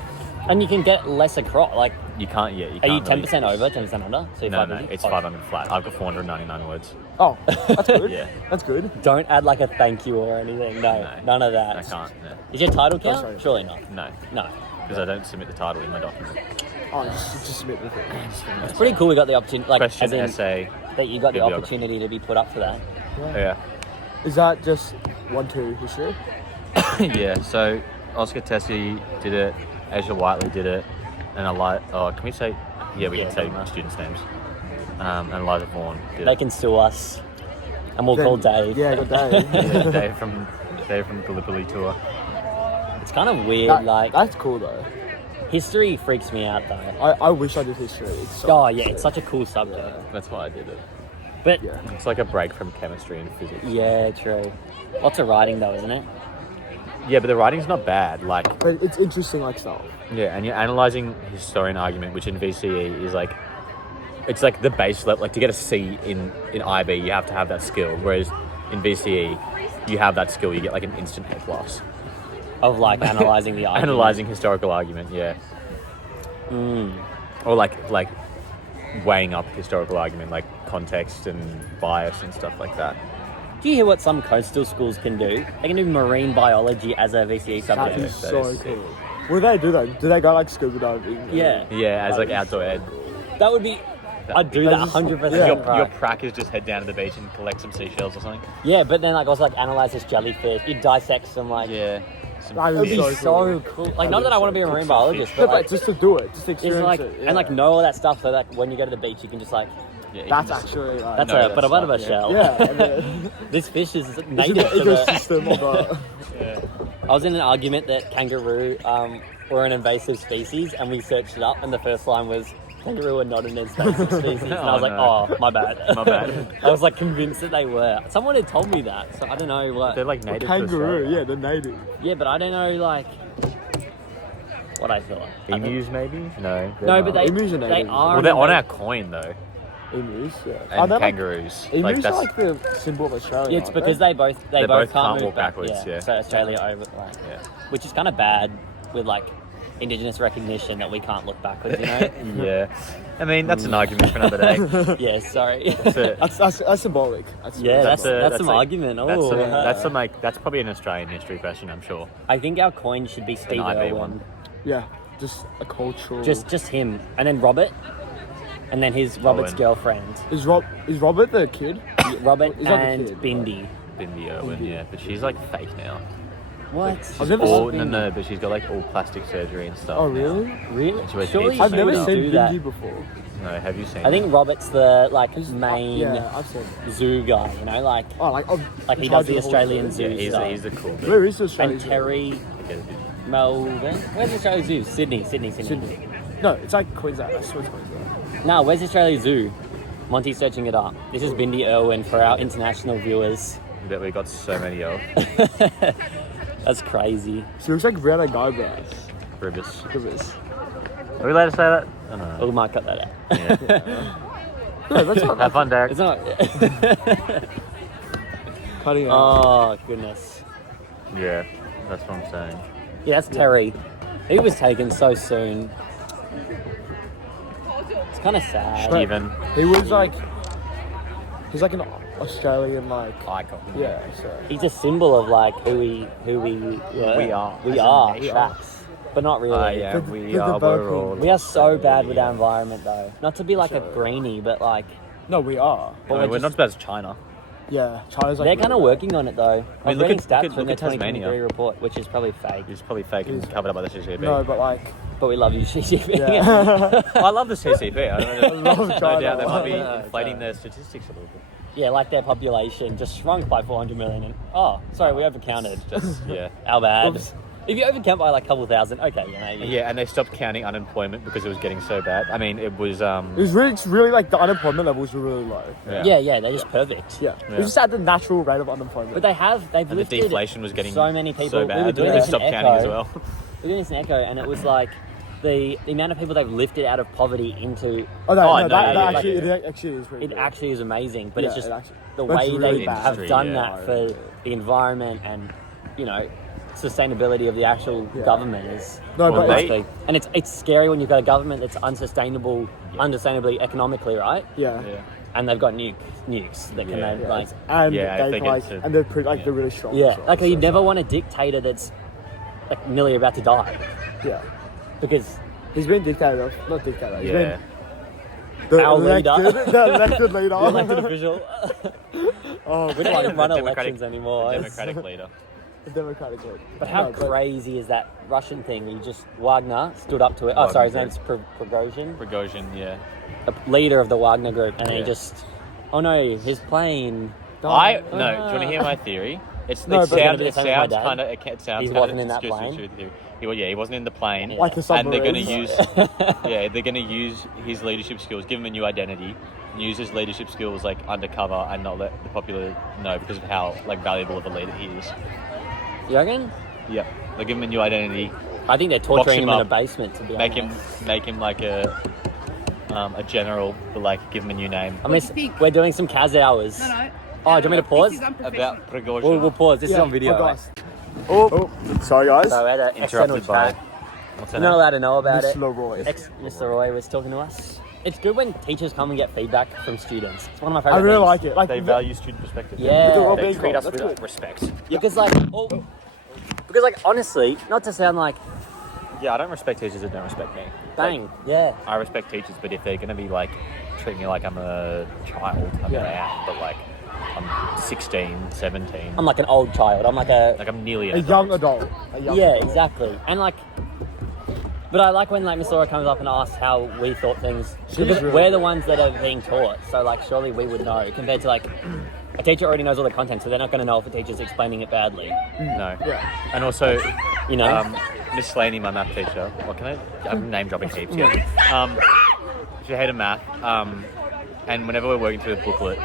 And you can get less across. Like, you can't. Yeah, you are can't. you 10% really- over, 10% under? So you're No, 500? it's Oh. 500 flat. I've got 499 words. Oh, that's good. Yeah. That's good. Don't add like a thank you or anything. No, No. none of that. I can't. Is your title sorry. count? Surely not. No, No. because I don't submit the title in my document. Oh, just submit with it. It's pretty cool we got the opportunity, like, as Question, in, essay. that you got the bibliography. opportunity to be put up for that. Yeah. Is that just 1-2 history? Yeah. So Oscar Tessie did it. Asia Whiteley did it. And can we say? Yeah, we can say students' names. And Eliza Vaughan did They it. can sue us, and we'll call Dave. Yeah, I got Dave. Yeah, Dave from Gallipoli tour. It's kind of weird. That's cool though. History freaks me out though. I wish I did history. It's so Oh yeah, it's such a cool subject. That's why I did it. But Yeah. It's like a break from chemistry and physics. yeah, true. Lots of writing though, isn't it? Yeah, but the writing's not bad. Like, But it's interesting like stuff. yeah, and you're analysing historian argument, which in VCE is like, it's like the base level. Like to get a C in IB, you have to have that skill. Whereas in VCE, you have that skill, you get like an instant A plus. Of like analyzing the argument. Analysing historical argument, yeah. Or like weighing up historical argument, like context and bias and stuff like that. Do you hear what some coastal schools can do? They can do marine biology as a VCE That subject. is that so is cool. What do they do though? Do they go like scuba diving? Yeah. Yeah, as like outdoor ed. That would be. I'd do that 100%. Yeah. Your prac is just head down to the beach and collect some seashells or something. Yeah, but then like also like analyze this jellyfish. You dissect some like. Yeah. That It would is be so cool. Like, not that I want to be a marine biologist, No, but like, but just to do it, just it's experience like, it. Yeah. and like know all that stuff so that when you go to the beach, you can just like, Yeah, That's actually like, that's No, a but a bit of a yeah. shell. yeah. And then, This fish is it's in native the to the. ecosystem of the. I was in an argument that kangaroo were an invasive species, and we searched it up, and the first line was kangaroo are not an invasive species, and I was like, no. oh, my bad. My bad. I was like convinced that they were. Someone had told me that, so I don't know what. They're like native to Kangaroo, Australia. yeah, the native. Yeah, but I don't know like what I thought. Emus maybe? No. they're No, not. but they Emus are they native. are. Well, they're on invasive. our coin though, Emus, yeah. and they're kangaroos. Like, Like emus that's are like the symbol of Australia. Yeah, it's aren't because they both both move walk backwards, yeah. So Australia over like, yeah. which is kind of bad with like Indigenous recognition that we can't look backwards. You know? Yeah. I mean, that's an argument for another day. Yeah, sorry. That's symbolic. Yeah, that's a- some like- argument. That's like an Australian history question, I'm sure. I think our coin should be Steve IB Irwin. one. Yeah, just a cultural. Just him, and then Robert, and then Robert's Owen. girlfriend, Is Robert the kid? Robert Is that the and kid? Bindi. Bindi Irwin, yeah. But she's like fake now. What? I've never All, seen. no, but she's got like all plastic surgery and stuff. Oh now. really? Really? She was Surely eight. I've you never wouldn't seen do that. Bindi before. No, have you seen I think Robert's the like main Yeah, I've seen. zoo guy. You know, like Oh, like he in does charge the of Australian horses. zoo Yeah, stuff. he's the cool dude. Where is the Australian? And Terry Melbourne. Where's Australia Zoo? Sydney. Sydney. No, it's like Queensland. I swear it's Queensland. No, where's Australia Zoo? Monty's searching it up. This is Bindi Irwin for our international viewers. That we got so many of. That's crazy. She looks like Rihanna Guybrush. Rivers. Look at this. Are we allowed to say that? I don't know. Oh, we might cut that out. Yeah. No, that's not Have fun, Derek. It's not. cutting out. Oh goodness. Yeah, that's what I'm saying. Yeah, that's Terry. He was taken so soon. It's kind of sad. Steven. He was like, he's like an Australian like. Icon. Yeah. So. He's a symbol of like who we were. We are. We As a are. nation. Facts. But not really. Yeah, The- we the are. developing- We're all. We are so bad with our environment though. Not to be like a greenie, but like No, we are. but No, we're not as bad as China. Yeah, China's like. they're kind of really working on it though. I was look reading at- stats look from at the 2023 Tasmania. report, which is probably fake. It's probably fake and covered up by the CCP. bad. No, but like. But we love you, CCP. Yeah. I love the CCP. I don't know. love No China. doubt they might be Yeah, inflating their statistics a little bit. Yeah, like their population just shrunk by 400 million. And, oh, sorry, we overcounted. Just yeah. Our bad. Oops. If you overcount by like a couple thousand, okay, you know. Yeah, and they stopped counting unemployment because it was getting so bad. I mean, it was It was really, it's really like the unemployment levels were really low. Yeah, they're just perfect. Yeah. Yeah. It's just at the natural rate of unemployment. But they've and the lifted deflation was getting so many people. so We were bad. doing They this in stopped counting as Echo. well. We're doing this in Echo, and it was like the amount of people they've lifted out of poverty into oh no, Oh, no, no, that, yeah, that yeah, actually, yeah. it actually is really it good. actually is amazing. But Yeah, it's just it actually- the that's way really they bad. have done Yeah. that for the environment and you know sustainability of the actual Yeah. government is No, Well, but they- like, and it's scary when you've got a government that's unsustainably economically, right? yeah. Yeah. And they've got nukes that can Yeah. then, Yeah, like and Yeah, they they like, get to- and they're pretty, like yeah. they're really strong. yeah, as well, like you so- never want a dictator that's like nearly about to die Yeah, because he's been dictator, not dictator. He's Yeah. been the Our leader. the elected leader. elected official. Oh, We but don't like, even run The elections anymore. Democratic leader. the Democratic League. But how crazy is that Russian thing? You just Wagner stood up to it. Oh, sorry, his name's Prigozhin. Prigozhin, yeah. The leader of the Wagner group, and then he Yeah. just, oh no, his plane. Do you want to hear my theory? It but sounds it's the same as my dad. kind of. It sounds. He kinda- wasn't in that excuse plane? me, truth theory. He wasn't in the plane. Like the and they're going to submarines. use, they're going to use his leadership skills, give him a new identity, and use his leadership skills like undercover and not let the popular know because of how like valuable of a leader he is. You reckon? Yep. They give him a new identity, I think they're torturing him him in a up, basement, to be make honest. him like a general, but like give him a new name. I mean, we're doing some Kaz hours. No. Oh, do you want me to pause? This is unprofessional. About Prigozhin. We'll pause. This is on video. Oh, guys. Oh, sorry guys. So we had an external Interrupted by. chat. What's You're her not name? allowed to know about it. Leroy. Mr. Roy was talking to us. It's good when teachers come and get feedback from students. It's one of my I favorite really things. like it. Like They value student perspective. Yeah. They treat us That's with good. respect. Because honestly, not to sound like Yeah, I don't respect teachers that don't respect me. bang. Like, Yeah. I respect teachers, but if they're going to be like treat me like I'm a child, I mean I am, but like I'm 16, 17. I'm like an old child. I'm like a like I'm nearly A an young adult. adult. A young yeah, adult. exactly. And like, but I like when like Miss Laura comes up and asks how we thought things. Because really we're the ones that are being taught, so like surely we would know. Compared to like a teacher already knows all the content, so they're not going to know if a teacher's explaining it badly. No. Yeah. And also, You know. Miss Slaney, my math teacher. What can I'm name dropping heaps. Yeah. She hated math. And whenever we're working through the booklet,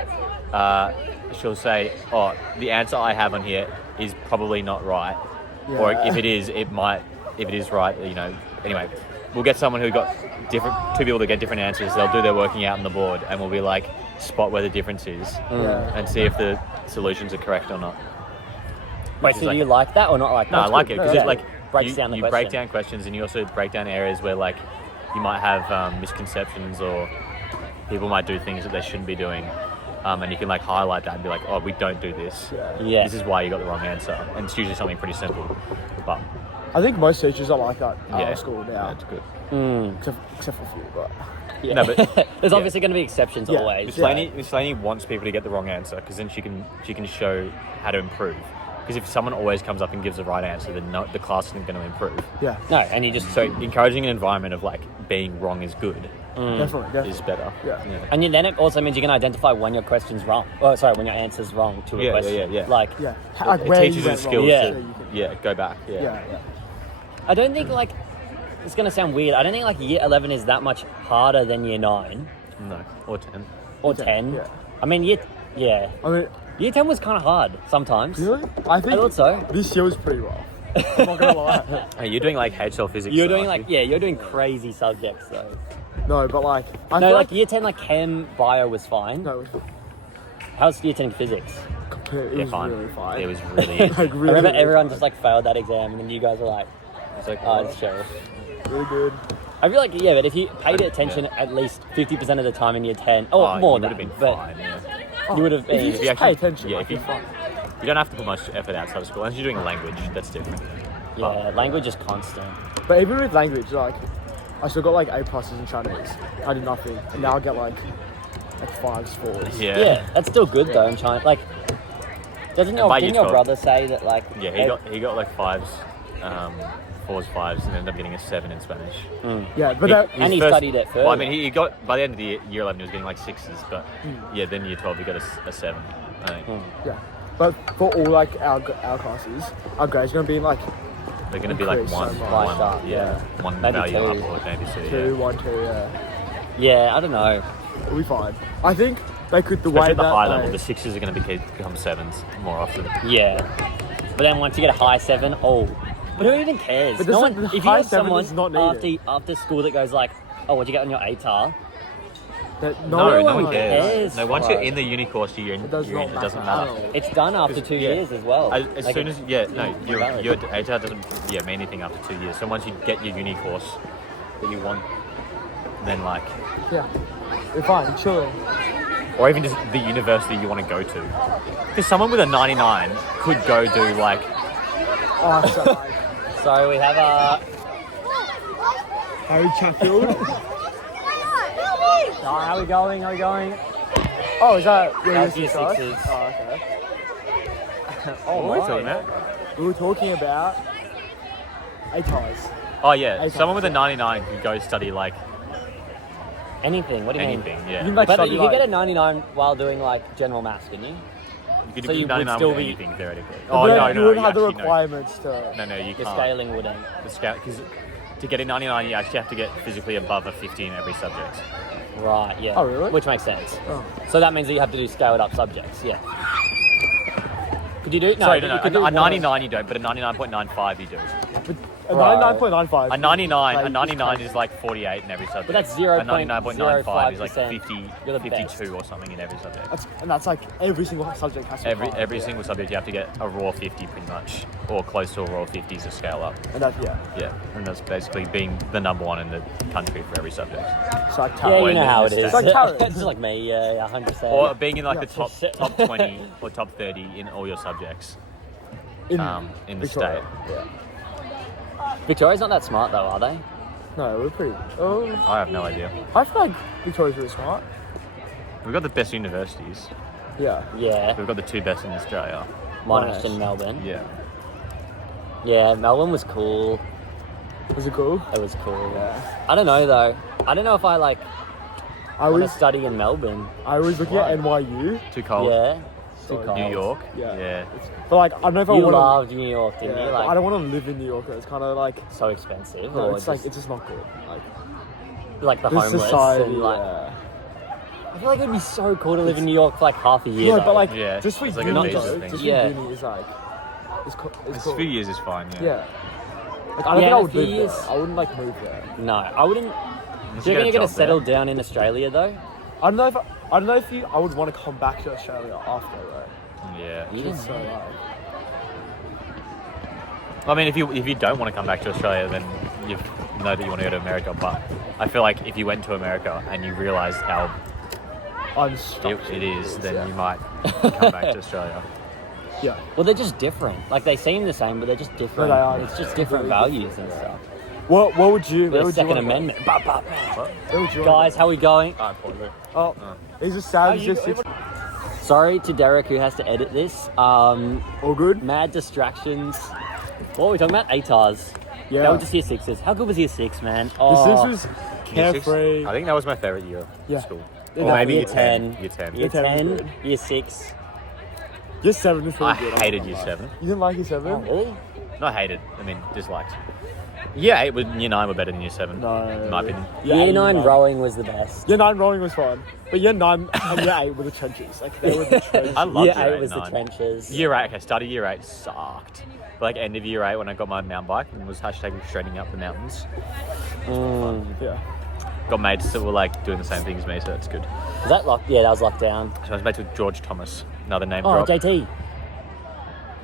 she'll say, "Oh, the answer I have on here is probably not right, or Yeah. if it is, it might. If it is right, you know." Anyway, we'll get someone who got two people that get different answers. They'll do their working out on the board, and we'll be like, spot where the difference is, Yeah. and see if the solutions are correct or not. Wait, is so like- do you like that or not like that? No, I like it because Yeah. it like breaks you, down the you question. break down questions, and you also break down areas where like you might have misconceptions or people might do things that they shouldn't be doing, and you can like highlight that and be like, oh, we don't do this. Yeah. This is why you got the wrong answer, and it's usually something pretty simple. But I think most teachers are like that at yeah, our school now. it's good. Except for a few, but Yeah. No, but- there's yeah. obviously going to be exceptions Yeah. always. Miss Laney wants people to get the wrong answer because then she can show how to improve. Because if someone always comes up and gives the right answer, then the class isn't going to improve. yeah, No, and you just So encouraging an environment of like being wrong is good definitely. is better. Yeah. and then it also means you can identify when your question's wrong. Oh, sorry, when your answer's wrong to a Yeah, question. yeah. Like, Yeah, like It where teaches you you the went skills wrong. Yeah. so to you can- go back. yeah. I don't think like it's gonna sound weird. I don't think like year 11 is that much harder than year 9 No, or 10. or Okay, 10. yeah. I mean, yeah, I mean, year 10 was kind of hard sometimes. really, I think I thought so. this year was pretty rough. I'm not gonna lie. Hey, you're doing like HL physics. You're though, doing aren't like you're doing crazy subjects though. No, but like, I No, feel like year 10 like chem bio was fine. no, it was, How's year 10 physics? it Yeah, was fine. really fine. It was really easy. like I really, remember really everyone fine. just like failed that exam, and then you guys were like, It's like, "Oh, it's chill." really good. I feel like but if you paid attention at least 50% of the time in year 10, more you would than have been but fine. Yeah. you would have If you been. just pay attention, Yeah, like, if you you're fine. you don't have to put much effort outside of school unless you're doing language. That's different. Yeah, language is constant. But even with language, like, I still got like A pluses in Chinese. I did nothing, and now I get like 5s, 4s. Yeah, that's still good though in China. Like, didn't by year your 12. brother say that like? Yeah, he got like 5s, 4s, 5s, and ended up getting a 7 in Spanish. Yeah, but that, And he studied it Well, I further. mean, he got by the end of the year 11, he was getting like 6s, but yeah, then year 12 he got a 7. I think yeah. But for all like our classes, our grades gonna be in like they're going to be like Increase so one, much. Like that, yeah, one Maybe value 2. up or maybe 2. 2, Yeah. 1, 2. Yeah, Yeah, I don't know. it'll be fine. I think they could the Especially way at the that high they, level, the 6s are going to become 7s more often. Yeah, but then once you get a high 7, oh, but who even cares? But No this- one. the If you high have 7 someone is not needed. after school that goes like, oh, what'd you get on your ATAR? that No one one cares. cares. No, once you're in the uni course, you're in. It does you're in, not it doesn't matter. matter. It's done after 2 Yeah. years as well. As Like, soon as your valid. ATAR doesn't mean anything after 2 years. So once you get your uni course that you want, then like, Yeah, you're fine, you're chilling. or even just the university you want to go to, because someone with a 99 could go do like Oh, sorry. so we have a. Harry Chatfield. Oh, how are we going? How are we going? Oh, is that That's your year class? sixes. Oh, okay. oh, my. talking about? We were talking about ATARs. Oh yeah, Hey, someone with a yeah. 99 could go study like Anything. What do you anything. You Yeah, can like But study you like, could get a 99 while doing like general maths, couldn't you? you could so do you would 99 still with be- anything theoretically. but Oh then no, you no, wouldn't have the actually, requirements to. No, you The can't. scaling wouldn't. The scale, because to get a 99, you actually have to get physically above a 50 in every subject. Right, yeah. Oh, really? Which makes sense. Oh. So that means that you have to do scaled up subjects, yeah. Could you do? No, Sorry, you no, could no. do A one- 99 you don't, but a 99.95 you do. A Right. 99.95. A 99, Like, a 99 it's is like 48 in every subject. But that's A 99.95 is like 0.05%. 50, You're the best. 52 or something in every subject. that's like every single subject has to be high. Every Yeah. single subject you have to get a raw 50 pretty much, or close to a raw 50 to scale up. And that, yeah. Yeah, and that's basically being the number one in the country for every subject. It's like Yeah, talent. you in know the- how in it the is. States. It's like talent. It's just like me, yeah, 100%. Or being in like the Yeah. top 20 or top 30 in all your subjects in the Victoria. state. Yeah. Victoria's not that smart though, are they? No, we're pretty. Oh, I have no idea. I feel like Victoria's really smart. We've got the best universities. Yeah. Yeah, We've got the two best in Australia. Monash Monash. and Melbourne. Yeah. Yeah, Melbourne was cool. Was it cool? It was cool. Yeah. I don't know though. I don't know if I like I want to was study in Melbourne. looking at NYU. Too cold. Yeah, So too cold. New York. Yeah. Yeah. But like I don't know if I You want loved New York, to. didn't Yeah, you? but Like, I don't want to live in New York. Though. It's kind of like so expensive. no, or it's just, like it's just not good. like Like the the homeless society. and like. Yeah. I feel like it'd be so cool to live in New York for like half a year. Yeah, though. but like Yeah, just for it's like a uni, visa though, thing. just Yeah. for uni is like it's cool. It's A cool. few years is fine. Yeah. Yeah. Like I don't Yeah, think I a would few live years. there. I wouldn't like move there. No, I wouldn't. Unless Do you reckon get a you're gonna job settle there. down in Australia though? I don't know if I would want to come back to Australia after, right? Yeah. It's so like I mean, if you don't want to come back to Australia, then you know that you want to go to America. But I feel like if you went to America and you realised how unstructured. it is, then yeah. you might come back to Australia. Yeah. Well, they're just different. Like they seem the same, but they're just different. No, they are. It's just different values and stuff. What would you? Where The would Second you wanna go? Amendment. Bah, bah, bah. Where would you wanna Guys, how we going? go? Oh, he's just sad. He's just Sorry to Derek who has to edit this. all good. Mad distractions. What were we talking about? ATARs. Yeah. That was just year sixes. How good was year six, man? This Oh, was Year six, carefree. I think that was my favourite year Yeah. of school. Yeah, Or maybe year year 10. 10. Year 10. year Year 10 was 10, good. year 6. Year 7 was pretty I good. hated year 7. You didn't like year 7? Oh, really? Not hated, I mean, disliked. Year 8 with year 9 were better than year 7. No. In my opinion. Year 9 rowing was the best. Year 9 rolling was fun, but year 9 and year 8 were the trenches. Like they were the trenches. I loved Year year 8 8 was the 9. trenches. Year 8, okay, started year 8 sucked. But like end of year 8 when I got my mountain bike and was hashtag shredding up the mountains. Yeah. Got mates that were like doing the same thing as me, so that's good. Was that locked? Yeah, that was lockdown. So I was mates with George Thomas, another name Oh, drop. JT.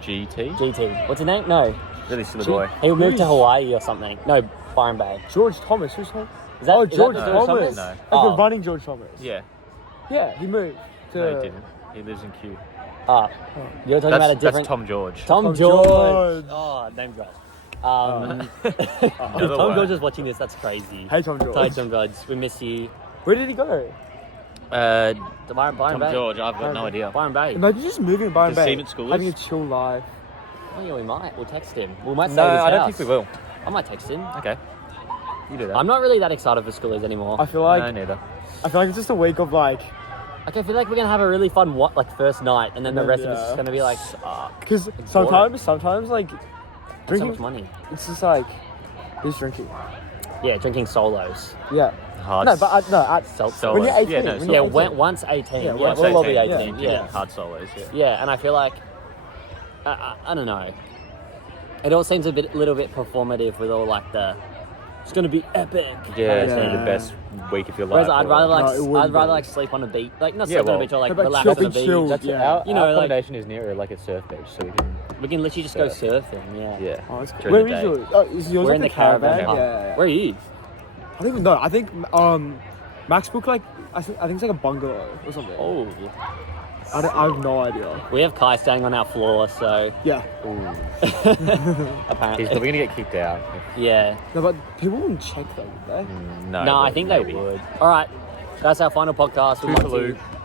GT? GT. What's his name? No. Really silly boy. He moved to Who's- Hawaii or something. No, Byron Bay. George Thomas. Who's Thomas? Is that, Oh, is that George the Thomas. No. Like Oh. the running George Thomas. Yeah. Yeah, he moved to. No, he didn't. He lives in Kew. Ah, you're talking about a That's different. Tom George. Tom Tom George. George. Oh, name drop. Another Tom one. George is watching this. That's crazy. Hey, Tom George. Hi, Tom George. We miss you. Where did he go? Byron Tom Bay. George, I've got no idea. Byron Bay. Imagine just moving to Byron Does Bay, Seaman School having a is? chill life. Oh yeah, we might. We'll text him. We might stay No, at his I don't house. think we will. I might text him. Okay. You do that. I'm not really that excited for schoolies anymore. I feel like no, neither. it's just a week of like, Like, I feel like we're gonna have a really fun first night, and then the And then, rest of it's yeah. just gonna be like because boring. sometimes like so drinking, much money. it's just like who's drinking. Yeah, drinking solos. Yeah. Hard No, but at solos. when you're 18, Yeah, no, when so- Yeah, you're 18. once 18. Yeah, Yeah, once we'll all be 18, 18. Yeah. Hard solos, yeah. Yeah, and I feel like I don't know. It all seems a little bit performative with all like the it's gonna be epic. Yeah, it's Yeah. gonna be the best week of your life. Whereas I'd rather No, it I'd wouldn't rather be. like sleep on a beach, like not Yeah, sleep on a well, beach or like how about relax on the shopping chill? beach. That's Yeah. our You know, like- accommodation is near like a surf beach, so we can. We can literally just go Surf. surfing. Yeah. Yeah. Oh, that's cool. During Where the is day. yours? Oh, is yours We're like in the the caravan. Yeah, park. yeah, yeah. Where are you? I don't even know. I think Max booked like I think it's like a bungalow or something. Oh, I have no idea. we have Kai staying on our floor, so Yeah. apparently, He's probably gonna get kicked out. yeah. No, but people wouldn't check them, would they? No, No, I but think maybe. they would. All right, that's our final podcast. We want Toodaloo. to